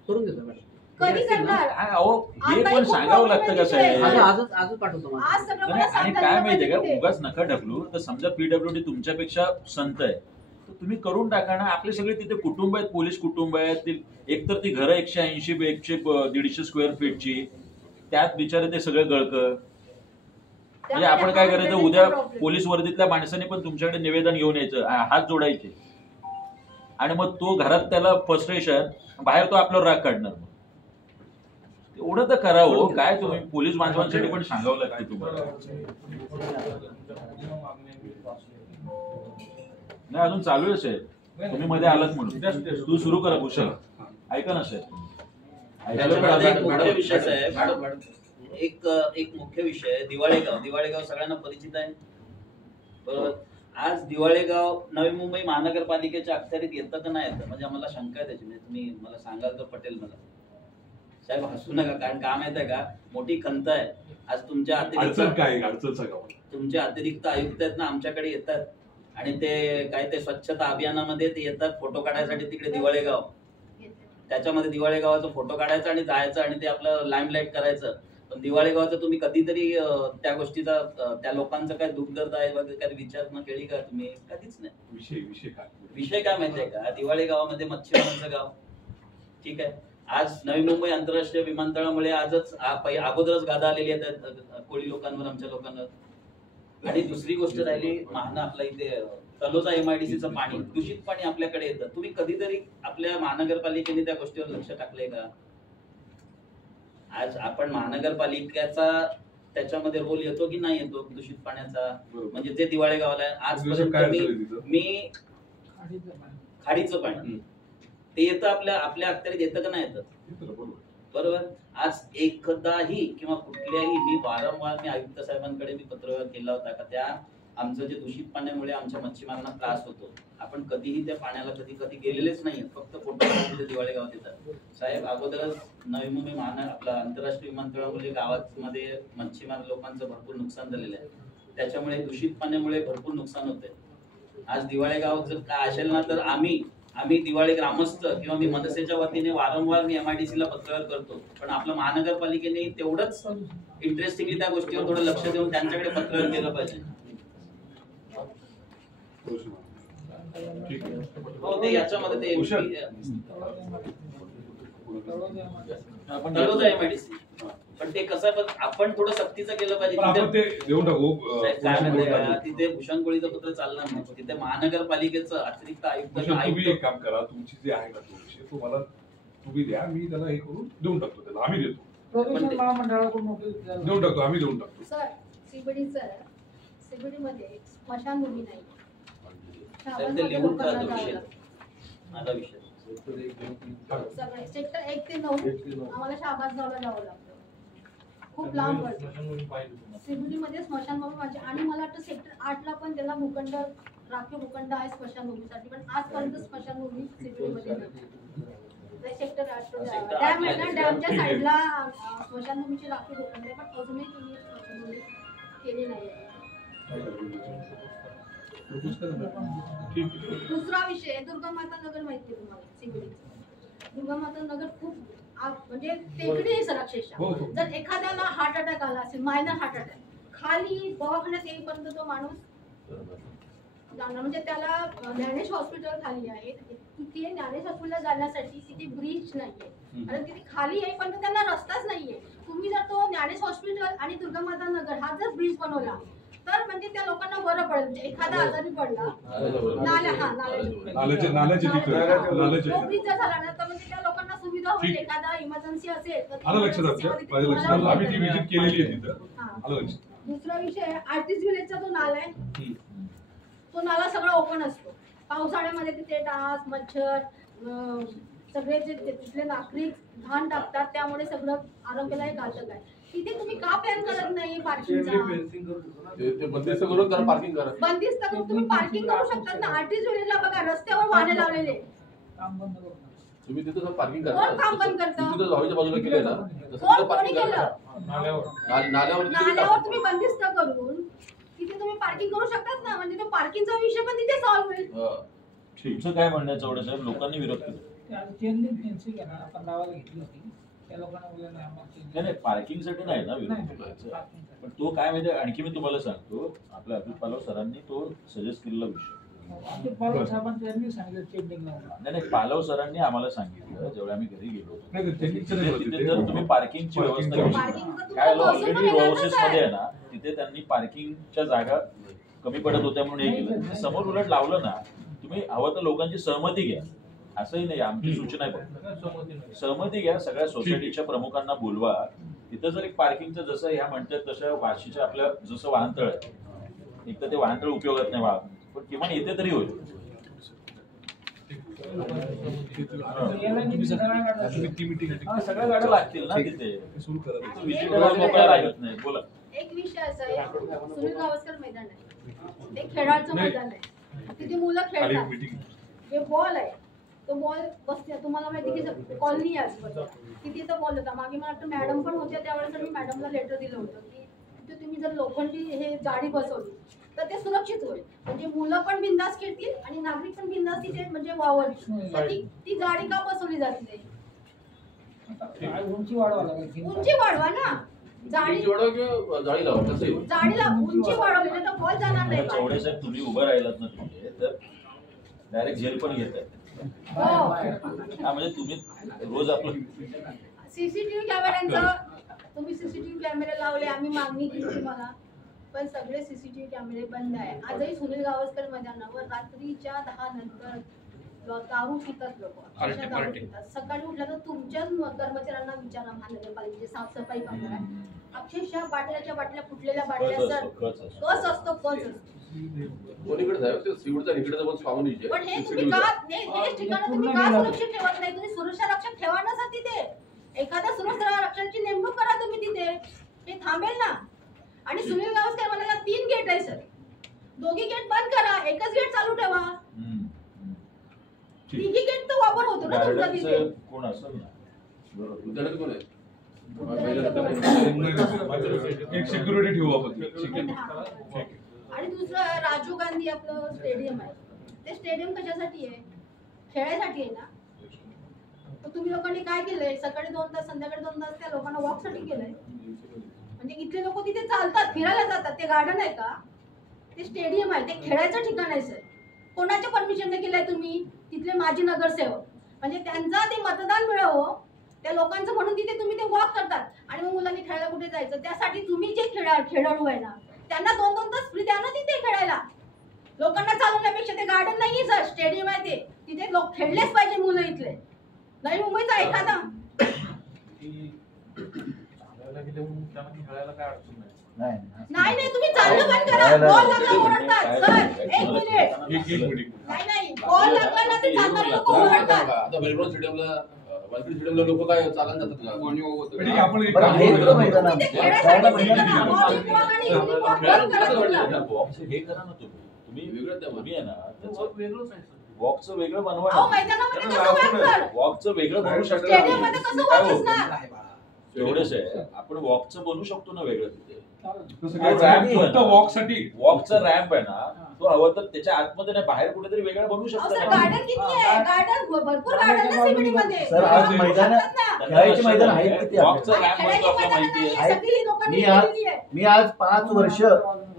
करून देतो मॅडम. कधी करणार? अहो हे पण सांगावं लागतं कसं आहे आजच पाठवतो. आज सगळं मला आणि सांगता काय आलं माहितीये का पाहिजे. उगाच नका ढकलू तर समजा PWD तुमच्यापेक्षा संत आहे तर तुम्ही करून टाका ना. आपले सगळे तिथे कुटुंब आहेत पोलीस कुटुंब आहेत एकतर ती घरं 180 150 स्क्वेअर फीटची त्यात बिचारे ते सगळं गळकं म्हणजे आपण काय करायचं उद्या पोलीस वर्दीतल्या माणसाने पण तुमच्याकडे निवेदन घेऊन यायचं हात जोडायचे आणि मग तो घरात त्याला फ्रस्ट्रेशन बाहेर तो आपल्यावर राग काढणार. एवढं तर करावं काय तुम्ही पोलीस बांधवांसाठी पण सांगावं लागतं तुम्हाला. नाही अजून चालू आहे साहेब तुम्ही मध्ये आलात म्हणून तू सुरू करा भूषण ऐका ना साहेब. मुख्य विषय साहेब एक मुख्य विषय दिवाळेगाव सगळ्यांना परिचित आहे बरोबर. आज दिवाळेगाव नवी मुंबई महानगरपालिकेच्या अखत्यारीत येतं का नाही येतं म्हणजे आम्हाला शंका आहे त्याची. म्हणजे तुम्ही मला सांगाल तर पटेल मला. साहेब हसू नका कारण काय माहित आहे का मोठी खंत आहे. आज तुमच्या अतिरिक्त आयुक्त आहेत ना आमच्याकडे येतात आणि ते काय ते स्वच्छता अभियानामध्ये ते येतात फोटो काढायसाठी तिकडे दिवाळेगाव. त्याच्यामध्ये दिवाळेगावाचा फोटो काढायचा आणि जायचं आणि ते आपलं लाईमलाईट करायचं. पण दिवाळेगावाचं तुम्ही कधीतरी त्या गोष्टीचा त्या लोकांचं काय दुःखदर्द आहे वगैरे काही विचार न केली का तुम्ही? कधीच नाही. विषय काय माहितीये का दिवाळे गावामध्ये मच्छीमारांचं गाव ठीक आहे. आज नवी मुंबई आंतरराष्ट्रीय विमानतळामुळे आजच अगोदरच गादा आलेली आहेत कोळी लोकांवर आमच्या लोकांवर. आणि दुसरी गोष्ट राहिली आपल्या इथे तलोजा MIDCचं पाणी दूषित पाणी आपल्याकडे येतं. तुम्ही कधीतरी आपल्या महानगरपालिकेने त्या गोष्टीवर लक्ष टाकलंय का? आज आपण महानगरपालिकेचा त्याच्यामध्ये रोल येतो की नाही येतो दूषित पाण्याचा? म्हणजे जे दिवाळे गावाला आजपर्यंत मी खाडीचं पाणी ते येतं आपल्या अखत्यारीत येतं का नाही येतं बरोबर. आज एकदाही किंवा कुठल्याही मी वारंवार आयुक्त साहेबांकडे मी पत्रव्यवहार केला होता का त्या आमचं जे दूषित पाण्यामुळे आमच्या मच्छीमारांना त्रास होतो आपण कधीही त्या पाण्याला कधी गेलेलेच नाही फक्त फोटो दिवाळे गावात येतात. साहेब अगोदरच नवी मुंबई आपला आंतरराष्ट्रीय विमानतळामुळे गावामध्ये मच्छीमार लोकांचं भरपूर नुकसान झालेलं आहे. त्याच्यामुळे दूषित पाण्यामुळे भरपूर नुकसान होते. आज दिवाळे गाव जर काय असेल ना तर आम्ही दिवाळी ग्रामस्थ किंवा मी मनसेच्या वतीने वारंवार मी MIDCला पत्रव्यवहार करतो. पण आपल्या महानगरपालिकेने तेवढंच इंटरेस्टिंगली त्या गोष्टीवर थोडं लक्ष देऊन त्यांच्याकडे पत्रव्यवहार केलं पाहिजे. हो ते याच्यामध्ये ते तलोजा MIDC पण पण ते कसं पण आपण थोडं सक्तीचं केलं पण पाहिजे. आपण ते देऊन टाकू. साहेब, काय म्हणते का, तिथे भूषण कोळीचं पत्र चालणार नाही. तिथे महानगरपालिकेचं अतिरिक्त आयुक्त तुम्ही एक काम करा, तुमची जे आहे ना तो विषय तुम्हाला तुम्ही द्या, मी त्याला हे करून देऊन टाकतो, त्याला आम्ही देतो, प्रदूषण महामंडळाकडून नोटीस देऊन टाकतो, आम्ही देऊन टाकतो. सर सीबीडी मध्ये स्मशानभूमी नाही. ते लिहून काढतो विषय. माझा विषय सगळे सेक्टर 1 ते 9 आम्हाला शहाबाजगावला जावं लागतं, खूप लांब पडतं. सीबीडी मध्ये स्मशानभूमी माझी, आणि मला वाटतं सेक्टर 8 ला पण त्याला भूखंड, राखीव भूखंड आहे स्मशानभूमीसाठी, पण आजपर्यंत स्मशानभूमी सीबीडी मध्ये नाही. सेक्टर 8 डॅम आहे ना, डॅमच्या साईडला स्मशानभूमीची राखीव भूखंड आहे, पण अजूनही तुम्ही स्मशानभूमी केली नाही. दुसरा विषय दुर्गामाता नगर माहिती आहे तुम्हाला सीबीडी. दुर्गामाता नगर खूप म्हणजे टेकडी आहे सर अक्षरशः. जर एखाद्याला हार्ट अटॅक आला असेल, मायनर हार्ट अटॅक, खाली दवाखान्यात येईपर्यंत तो माणूस जाणार, म्हणजे त्याला ज्ञानेश हॉस्पिटल खाली आहे, तिथे ज्ञानेश हॉस्पिटल जाण्यासाठी तिथे ब्रिज नाहीये, आणि तिथे खाली येईपर्यंत त्यांना रस्ताच नाहीये. तुम्ही जर तो ज्ञानेश हॉस्पिटल आणि दुर्गामाता नगर हा जर ब्रिज बनवला तर म्हणजे त्या लोकांना बरं पडेल. म्हणजे एखादा आजारी पडला नाल्याचे तो ब्रिज जर झाला ना तर म्हणजे त्या लोकांना सुविधा होईल. एखादा इमर्जन्सी असेल तर आम्ही ती विजिट केलेली आहे तिथं. दुसरा विषय आर्टिस्ट विलेजचा जो नाला आहे, तो नाला सगळा ओपन असतो. पावसाळ्यामध्ये तिथे डास, मच्छर, सगळे जे तिथले नागरिक घाण टाकतात, त्यामुळे सगळं आरोग्यालाही घातक आहे. तिथे तुम्ही का प्लॅन करत नाही पार्किंगचा? बंदिस्त करून करा, पार्किंग करा. बंदिस्त करून तुम्ही पार्किंग करू शकतात ना. आर्टिस्ट विलेजला बघा, रस्त्यावर वाहने लावलेले, तुम्ही तिथं पार्किंग करा. कोण काम बंद करतं? तिथं हवेच्या बाजूला केलंय ना, कोण कोणी केलं? नाल्यावर तुम्ही बंदिस्त करून तिथे तुम्ही पार्किंग करू शकतात ना. म्हणजे तो पार्किंगचा विषय पण तिथे सॉल्व्ह होईल. तुमचं काय म्हणण्याचं एवढं साहेब, लोकांनी विरोध केला. चेंजिंग फेन्सिंग आहे ना, आपण नावाला घेतली होती, त्या लोकांना बोललं नाही, पार्किंगसाठी नाही ना विरोध करायचा. पण तो काय म्हणजे, आणखी मी तुम्हाला सांगतो, आपल्या अब्दुल पालव सरांनी तो सजेस्ट केलेला विषय. नाही, पालव सरांनी आम्हाला सांगितलं जेव्हा आम्ही घरी गेलो होतो, तिथे जर तुम्ही पार्किंगची व्यवस्था केली, काय ऑलरेडी रो हाऊसेस मध्ये आहे ना, तिथे त्यांनी पार्किंगच्या जागा कमी पडत होत्या म्हणून हे केलं. समोर उलट लावलं ना, तुम्ही हवं तर लोकांची सहमती घ्या, असंही नाही, आमची सूचना आहे, सहमती घ्या, सगळ्या सोसायटीच्या प्रमुखांना बोलवा. तिथं जर एक पार्किंगचं जसं ह्या म्हणतात तशा वाशीच्या आपल्या जसं वाहनतळ आहे, एक तर ते वाहनतळ उपयोगात नाही वाहन, पण किमान येथे तरी होईल. सगळ्या गाड्या लागतील ना तिथे, लागत नाही. बोला. एक विषय असा आहे, सुनील गावस्कर मैदान आहे, ते खेळाचं मैदान आहे, तिथे मुलं खेळतात. जे बॉल आहे तो बॉल बसते, तुम्हाला माहिती की कॉलनी आहे तिथे तो बॉल होता. मागे मला वाटतं मॅडम पण होत्या, त्यावेळेस मी मॅडमला लेटर दिलं होतं की तिथे तुम्ही जर लोखंडी हे जाळी बसवली तर ते सुरक्षित होईल, म्हणजे मुलं पण बिंदास खेळतील आणि नागरिक पण बिंदास तिथे म्हणजे वावरतील. ती जाळी का बसवली जाते? उंची वाढवा लागेल. उंची वाढवा ना, जाळी जाळीला उंची वाढवली तर बॉल जाणार नाही. चौडे साहेब, तुम्ही उभं राहिलात ना तिथे तर डायरेक्ट जेल पण घेत आहे. म्हणजे तुम्ही रोज आपलं सीसीटीव्ही कॅमेऱ्यांचं, तुम्ही सीसीटीव्ही कॅमेरे लावले, आम्ही मागणी केली तुम्हाला, पण सगळे सीसीटीव्ही कॅमेरे बंद आहे. आजही सुनील गावस्कर मैदानावर रात्रीच्या 10 नंतर दारू पितात लोक, दारू पितात. सकाळी उठल्या तर तुमच्याच कर्मचाऱ्यांना विचारा, महानगरपालिकेचे साफसफाई करणार, अक्षरशः बाटल्याच्या बाटल्या फुटलेल्या बाटल्या, सर कस असतो, कस असतो. पण हे तुम्ही का, हे ठिकाण तुम्ही का सुरक्षित ठेवत नाही? तुम्ही सुरक्षा रक्षक ठेवा ना सर तिथे, एखाद्या सुरक्षा रक्षकाची नेमणूक करा तुम्ही तिथे, हे थांबेल ना. आणि सुनील गावस्कर मला 3 गेट आहे सर, दोघी गेट बंद करा, एकच गेट चालू ठेवा. तिघी गेट तर वापर होतो ना तुमचा तिथे. कोण असेल ना, कोण आहे? एक सिक्युरिटी ठेवू आपण. आणि दुसरं राजीव गांधी आपलं स्टेडियम आहे, ते स्टेडियम कशासाठी आहे? खेळायसाठी आहे ना. तर तुम्ही लोकांनी काय केलंय, सकाळी 2 तास संध्याकाळी 2 तास त्या लोकांना वॉक साठी केलंय. म्हणजे इथले लोक तिथे चालतात, फिरायला जातात. ते गार्डन आहे का? ते स्टेडियम आहे, ते खेळायचं ठिकाण आहे सर. कोणाच्या परमिशनने केलंय तुम्ही? तिथले माजी नगरसेवक, म्हणजे त्यांचा ते मतदान मिळावं त्या लोकांचं म्हणून तिथे तुम्ही ते वॉक करतात आणि मग मुलांनी खेळायला कुठे जायचं, त्यासाठी तुम्ही जे खेळाडू आहे ना त्यांना 2-2 तास फ्री द्या ना तिथे खेळायला. लोकांना चालवण्यापेक्षा ते गार्डन नाहीये सर, स्टेडियम आहे ते, तिथे लोक खेळलेच पाहिजे मुलं इथले. नवी मुंबईचा एखादा नाही नाही तुम्ही चाललं बंद करा, बॉल लागला ओरडतात सर. एक मिनिट नाही बॉल लागला ना ते चालणारे लोक ओरडतात. आता वेलरोड स्टेडियमला वानखेडे स्टेडियमला लोक काय चालत जातात का? आपण एक बरं, हे तर मैदान आहे. हे करा ना तुम्ही वेगळं द्या. तुम्ही आहे ना त्याचं वेगळंच आहे. वॉकचं वेगळं बनवा. अहो मैदानामध्ये कसं वॉक कर, वॉकचं वेगळं बनवू शकतो. स्टेडियम मध्ये कसं वॉक असणार? एवढंच आहे, आपण वॉकचं बनवू शकतो ना वेगळं तिथे. वॉकसाठी वॉकचा रॅम्प आहे ना, तो हवं तर त्याच्या आतमध्ये नाही बाहेर कुठेतरी वेगळा बनवू शकतो. गार्डन किती आहे? गार्डन भरपूर गार्डन आहे सीबीडी मध्ये. सर आज मैदान खेळायचे मैदान आहेत किती वॉकचा रॅम्प बनतो आपल्याला माहिती आहे. मी आज 5 वर्ष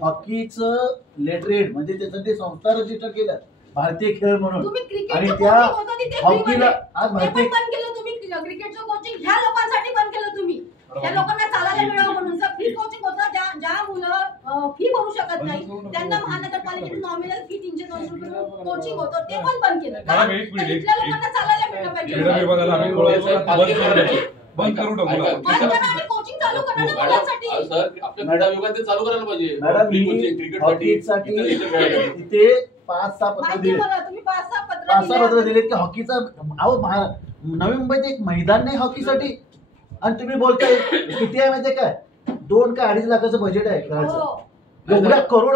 हॉकीचं लेटरेड म्हणजे त्याचं ते संस्था रजिस्टर केलं भारतीय खेळ म्हणून. तुम्ही आणि क्रिकेटचं त्या कोचिंग होतं तिथे हॉकीला आज ते भारतीय पण बंद केलं तुम्ही. क्रिकेटचं कोचिंग ह्या लोकांसाठी बंद केलं तुम्ही, त्या लोकांना चालायला मिळावं म्हणून. जर फ्री कोचिंग होतं, ज्या मुलं फी भरू शकत नाही त्यांना महानगरपालिकेने नॉमिनल फी 300-200 रुपये कोचिंग होतं ते पण बंद केलं. मॅडम, एक मिनिट, इथल्या लोकांना चालायला मिळालं क्रीडा पाहिजे. विभागाला आम्ही बंद करून टाकू. बंद करा आणि कोचिंग चालू करा ना मुलांसाठी. सर आपल्या क्रीडा विभागात ते चालू करायला पाहिजे. मॅडम फ्री मी कोचिंग क्रिकेटसाठी हॉकीसाठी तिथे 5-6 पत्र माहिती दिले, मला, तुम्ही 5-6 पत्र पत्र दिलेत की हॉकीचा नवी मुंबईत एक मैदान नाही हॉकीसाठी. आणि तुम्ही बोलताय किती आहे माहितीये काय, 2 का 2.5 लाखाचं बजेट आहे खेळाचं. एवढ्या करोड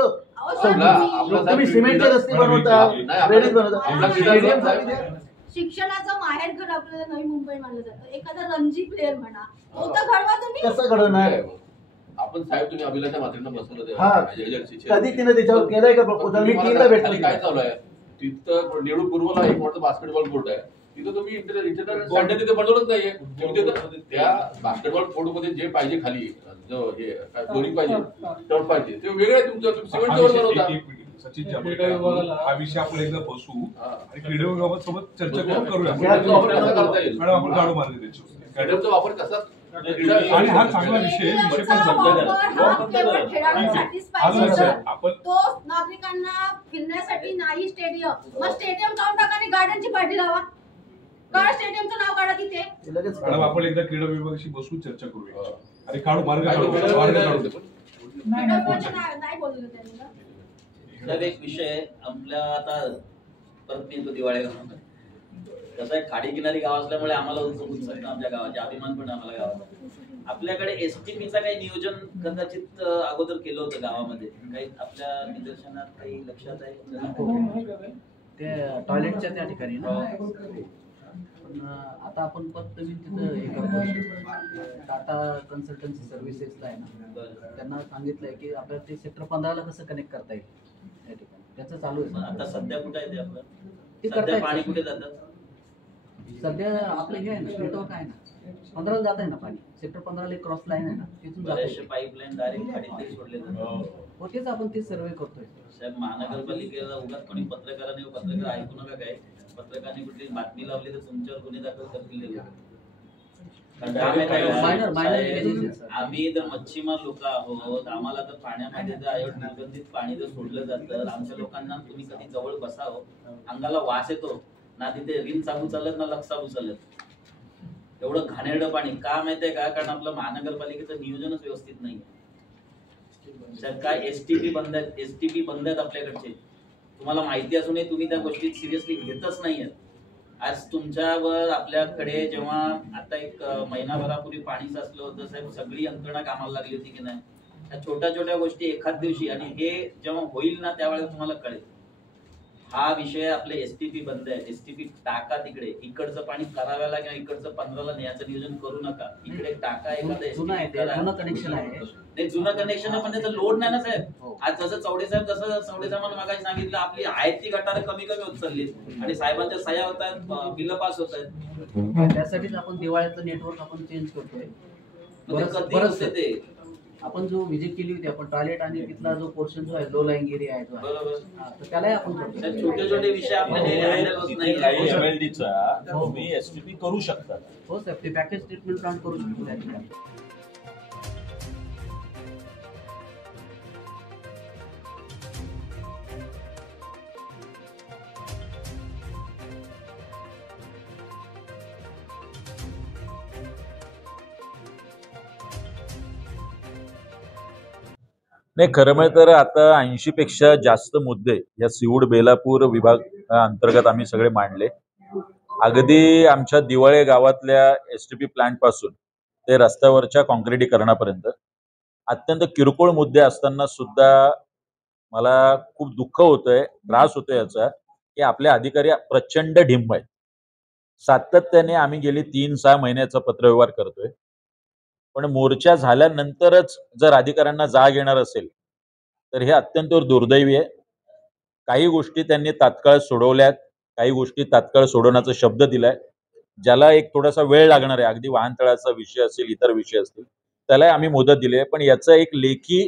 तुम्ही सिमेंटचे रस्ते बनवता, रेल्वे बनवता, स्टेडियम साठी द्या. शिक्षणाचं माहेरघर आपल्याला नवी मुंबई मानलं जातं. एखादा रणजी प्लेअर म्हणा, तो तर घडवा तुम्ही. कसं घडवणार? आपण साहेब तुम्ही अभिलाषा मात्रेंना बसवलं हा. कधी तिने त्याच्यावर केलंय का प्रपोजल? मी टीमला भेटली काय चालू आहे तिथं नेहरू पूर्वला एक मोठं बास्केटबॉल कोर्ट आहे, तिथं तुम्ही इंटरनॅशनल सँडे तिथे बनवलंच नाहीये. तुम्ही तिथं त्या बास्केटबॉल कोर्ट मध्ये जे पाहिजे खाली जो हे फ्लोरिंग पाहिजे टर्फ पाहिजे ते वेगळं आहे तुमचं. तुम्ही सिमेंटवर बनवता. सचिन जांभेकर हा विषय आपण एकदा बसू आणि क्रीडा विभागासोबत चर्चा करून करूया. करता येईल मॅडम आपण काढू मार्ग त्याची. कॅडमचा वापर कसा आणि हा चांगला विषय पण केवळ खेळाडूंसाठीच पाहिजे सर. आपण तो नागरिकांना फिरण्यासाठी नाही स्टेडियम. मग स्टेडियम काढून टाका आणि गार्डनची पार्टी लावा. काढा स्टेडियमचं नाव काढा तिथे. मॅडम आपण एकदा क्रीडा विभागाशी बसून चर्चा करूया आणि काढू मार्ग काढू. नाही बोललं त्यांनी ना. एक विषय आपल्या आता परत मी येतो दिवाळी. कसं आहे, खाडीकिनारी गाव असल्यामुळे आम्हाला उत्सुकता आमच्या गावाचे अभिमान पण आम्हाला गावाचा. आपल्याकडे एसटीपीचा काही नियोजन कदाचित अगोदर केलं होतं गावामध्ये, काही आपल्या निदर्शनात काही लक्षात आहे? ते टॉयलेटच्या त्या ठिकाणी ना. पण आता आपण परत तिथं हे करतो, टाटा कन्सल्टन्सी सर्व्हिसेसला आहे ना, त्यांना सांगितलंय की आपल्याला ते सेक्टर 15ला कसं कनेक्ट करता येईल या ठिकाणी. त्याचं चालू आहे. आता सध्या कुठे आहे ते आपलं? ते सध्या करता पाणी कुठे जातं? सध्या आपलं हे आहे ना, नेटवर्क आहे ना, 15ला जात आहे ना पाणी. सेक्टर 15ला एक क्रॉस लाईन आहे ना, तिथून बरेचसे पाईपलाईन डायरेक्ट खाडीत सोडले जातात. होतेच. आपण ते सर्वे करतोय साहेब. महानगरपालिकेला उगाच कोणी पत्रकार ऐकू नका. काय पत्रकारांनी कुठली बातमी लावली तर तुमच्यावर गुन्हे दाखल करतील. आम्ही तर मच्छीमार लोक आहोत. आम्हाला तर पाण्यामध्ये जर निर्बंधित पाणी जर सोडलं जातं, आमच्या लोकांना तुम्ही कधी जवळ बसावं, अंगाला वास येतो ना. तिथे रिन चालू चालत ना लक्ष चालू चालत. एवढं घाणेरडं पाणी का माहितीये का? कारण आपलं महानगरपालिकेचं नियोजनच व्यवस्थित नाही. काय एसटीपी बंद आहेत, एसटीपी बंद आहेत आपल्याकडचे. तुम्हाला माहिती असूनही तुम्ही त्या गोष्टीत सिरियसली घेतच नाहीयेत. आज तुमच्यावर आपल्याकडे जेव्हा आता एक महिनाभरापूर्वी पाणी साचलं होतं साहेब, सगळी यंत्रणा कामाला लागली होती की नाही. त्या छोट्या छोट्या गोष्टी एखाद दिवशी, आणि हे जेव्हा होईल ना त्यावेळेला तुम्हाला कळेल. हा विषय आपले एसटीपी बंद आहे. एसटीपी टाका तिकडे. इकडचं पाणी कराव्याला किंवा इकडचं 15ला न्यायचं नियोजन करू नका. इकडे टाका एखादं जुनं कनेक्शन आहे. नाही जुनं कनेक्शन आहे पण त्याचा लोड नाही ना साहेब. आज जसं चौडे साहेबांना मागाशी सांगितलं, आपली आहेत ती गटारं कमी कमी होत चालली आणि साहेबांच्या सह्या होत आहेत, बिल पास होत आहेत. त्यासाठीच आपण दिवाळीतलं नेटवर्क आपण चेंज करतोय. कधी होते ते आपण जो व्हिजिट केली होती आपण टॉयलेट आणि तिथला जो पोर्शन जो आहे लो लाईंग एरिया आहे जो आहे हा, तर त्यालाही आपण करतो. छोटे छोटे विषय आपण काही MLD चा तुम्ही STP करू शकता. हो साहेब, ते पॅकेज ट्रीटमेंट प्लांट करू शकतो त्या ठिकाणी. नाही, खरं म्हणजे तर आता 80 पेक्षा जास्त मुद्दे या सिऊड बेलापूर विभाग अंतर्गत आम्ही सगळे मांडले. अगदी आमच्या दिवाळे गावातल्या STP प्लांट पासून ते रस्त्यावरच्या काँक्रिटीकरणापर्यंत अत्यंत किरकोळ मुद्दे असताना सुद्धा मला खूप दुःख होतंय, त्रास होतोय याचा की आपले अधिकारी प्रचंड ढिंब आहेत. सातत्याने आम्ही गेली 3-6 महिन्याचा पत्रव्यवहार करतोय, पण मोर्चा झाल्यानंतरच जर अधिकाऱ्यांना जाग येणार असेल तर हे अत्यंत दुर्दैवी आहे. काही गोष्टी त्यांनी तात्काळ सोडवल्यात, काही गोष्टी तात्काळ सोडवण्याचा शब्द दिलाय. ज्याला एक थोडासा वेळ लागणार आहे, अगदी वाहनतळाचा विषय असेल, इतर विषय असतील, त्याला आम्ही मुदत दिली आहे. पण याचं एक लेखी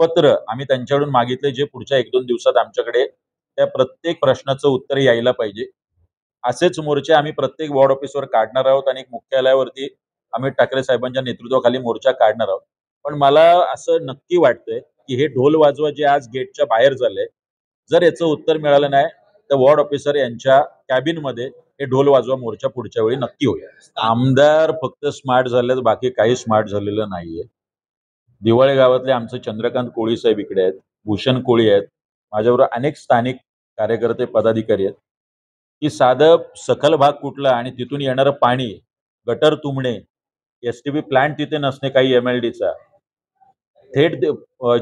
पत्र आम्ही त्यांच्याकडून मागितले, जे पुढच्या 1-2 दिवसात आमच्याकडे त्या प्रत्येक प्रश्नाचं उत्तर यायला पाहिजे. असेच मोर्चे आम्ही प्रत्येक वॉर्ड ऑफिसवर काढणार आहोत आणि मुख्यालयावरती अमित ठाकरे साहेबांच्या नेतृत्वाखाली मोर्चा काढणार आहोत. पण मला असं नक्की वाटतंय की हे ढोल वाजवा जे आज गेटच्या बाहेर झालंय, जर याचं उत्तर मिळालं नाही तर वॉर्ड ऑफिसर यांच्या कॅबिनमध्ये हे ढोल वाजवा मोर्चा पुढच्या वेळी नक्की होईल. आमदार फक्त स्मार्ट झालेत, बाकी काही स्मार्ट झालेलं नाहीये. दिवाळे गावातले आमचे चंद्रकांत कोळी साहेब इकडे आहेत, भूषण कोळी आहेत, माझ्याबरोबर अनेक स्थानिक कार्यकर्ते पदाधिकारी आहेत. की साधं सखल भाग कुठला आणि तिथून येणारं पाणी, गटर तुंबणे, STP प्लांट तिथे नसणे, काही MLDचा थेट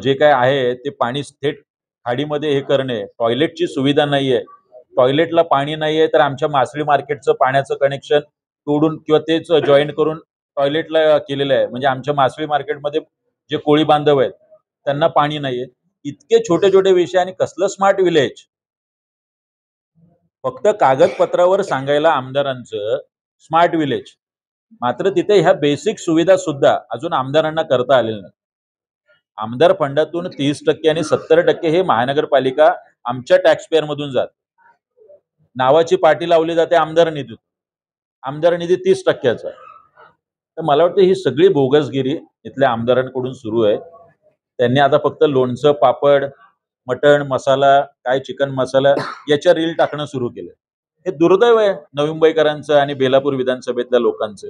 जे काय आहे ते पाणी थेट खाडीमध्ये हे करणे, टॉयलेटची सुविधा नाहीये, टॉयलेटला पाणी नाहीये तर आमच्या मासळी मार्केटचं पाण्याचं कनेक्शन तोडून किंवा तेच जॉईन करून टॉयलेटला केलेलं आहे. म्हणजे आमच्या मासळी मार्केटमध्ये जे कोळी बांधव आहेत त्यांना पाणी नाहीये. इतके छोटे छोटे विषय आणि कसलं स्मार्ट विलेज. फक्त कागदपत्रावर सांगायला आमदारांचं स्मार्ट विलेज, मात्र तिथे ह्या बेसिक सुविधा सुद्धा अजून आमदारांना करता आलेल्या नाही. आमदार फंडातून 30% आणि 70% हे महानगरपालिका आमच्या टॅक्सपेअर मधून जात. नावाची पाटी लावली जाते आमदार निधीतून, आमदार निधी 30%चा. तर मला वाटतं ही सगळी बोगसगिरी इथल्या आमदारांकडून सुरू आहे. त्यांनी आता फक्त लोणचं, पापड, मटण मसाला, काय चिकन मसाला याच्या रील टाकणं सुरू केलं. हे दुर्दैव आहे नवी मुंबईकरांचं आणि बेलापूर विधानसभेतल्या लोकांचं.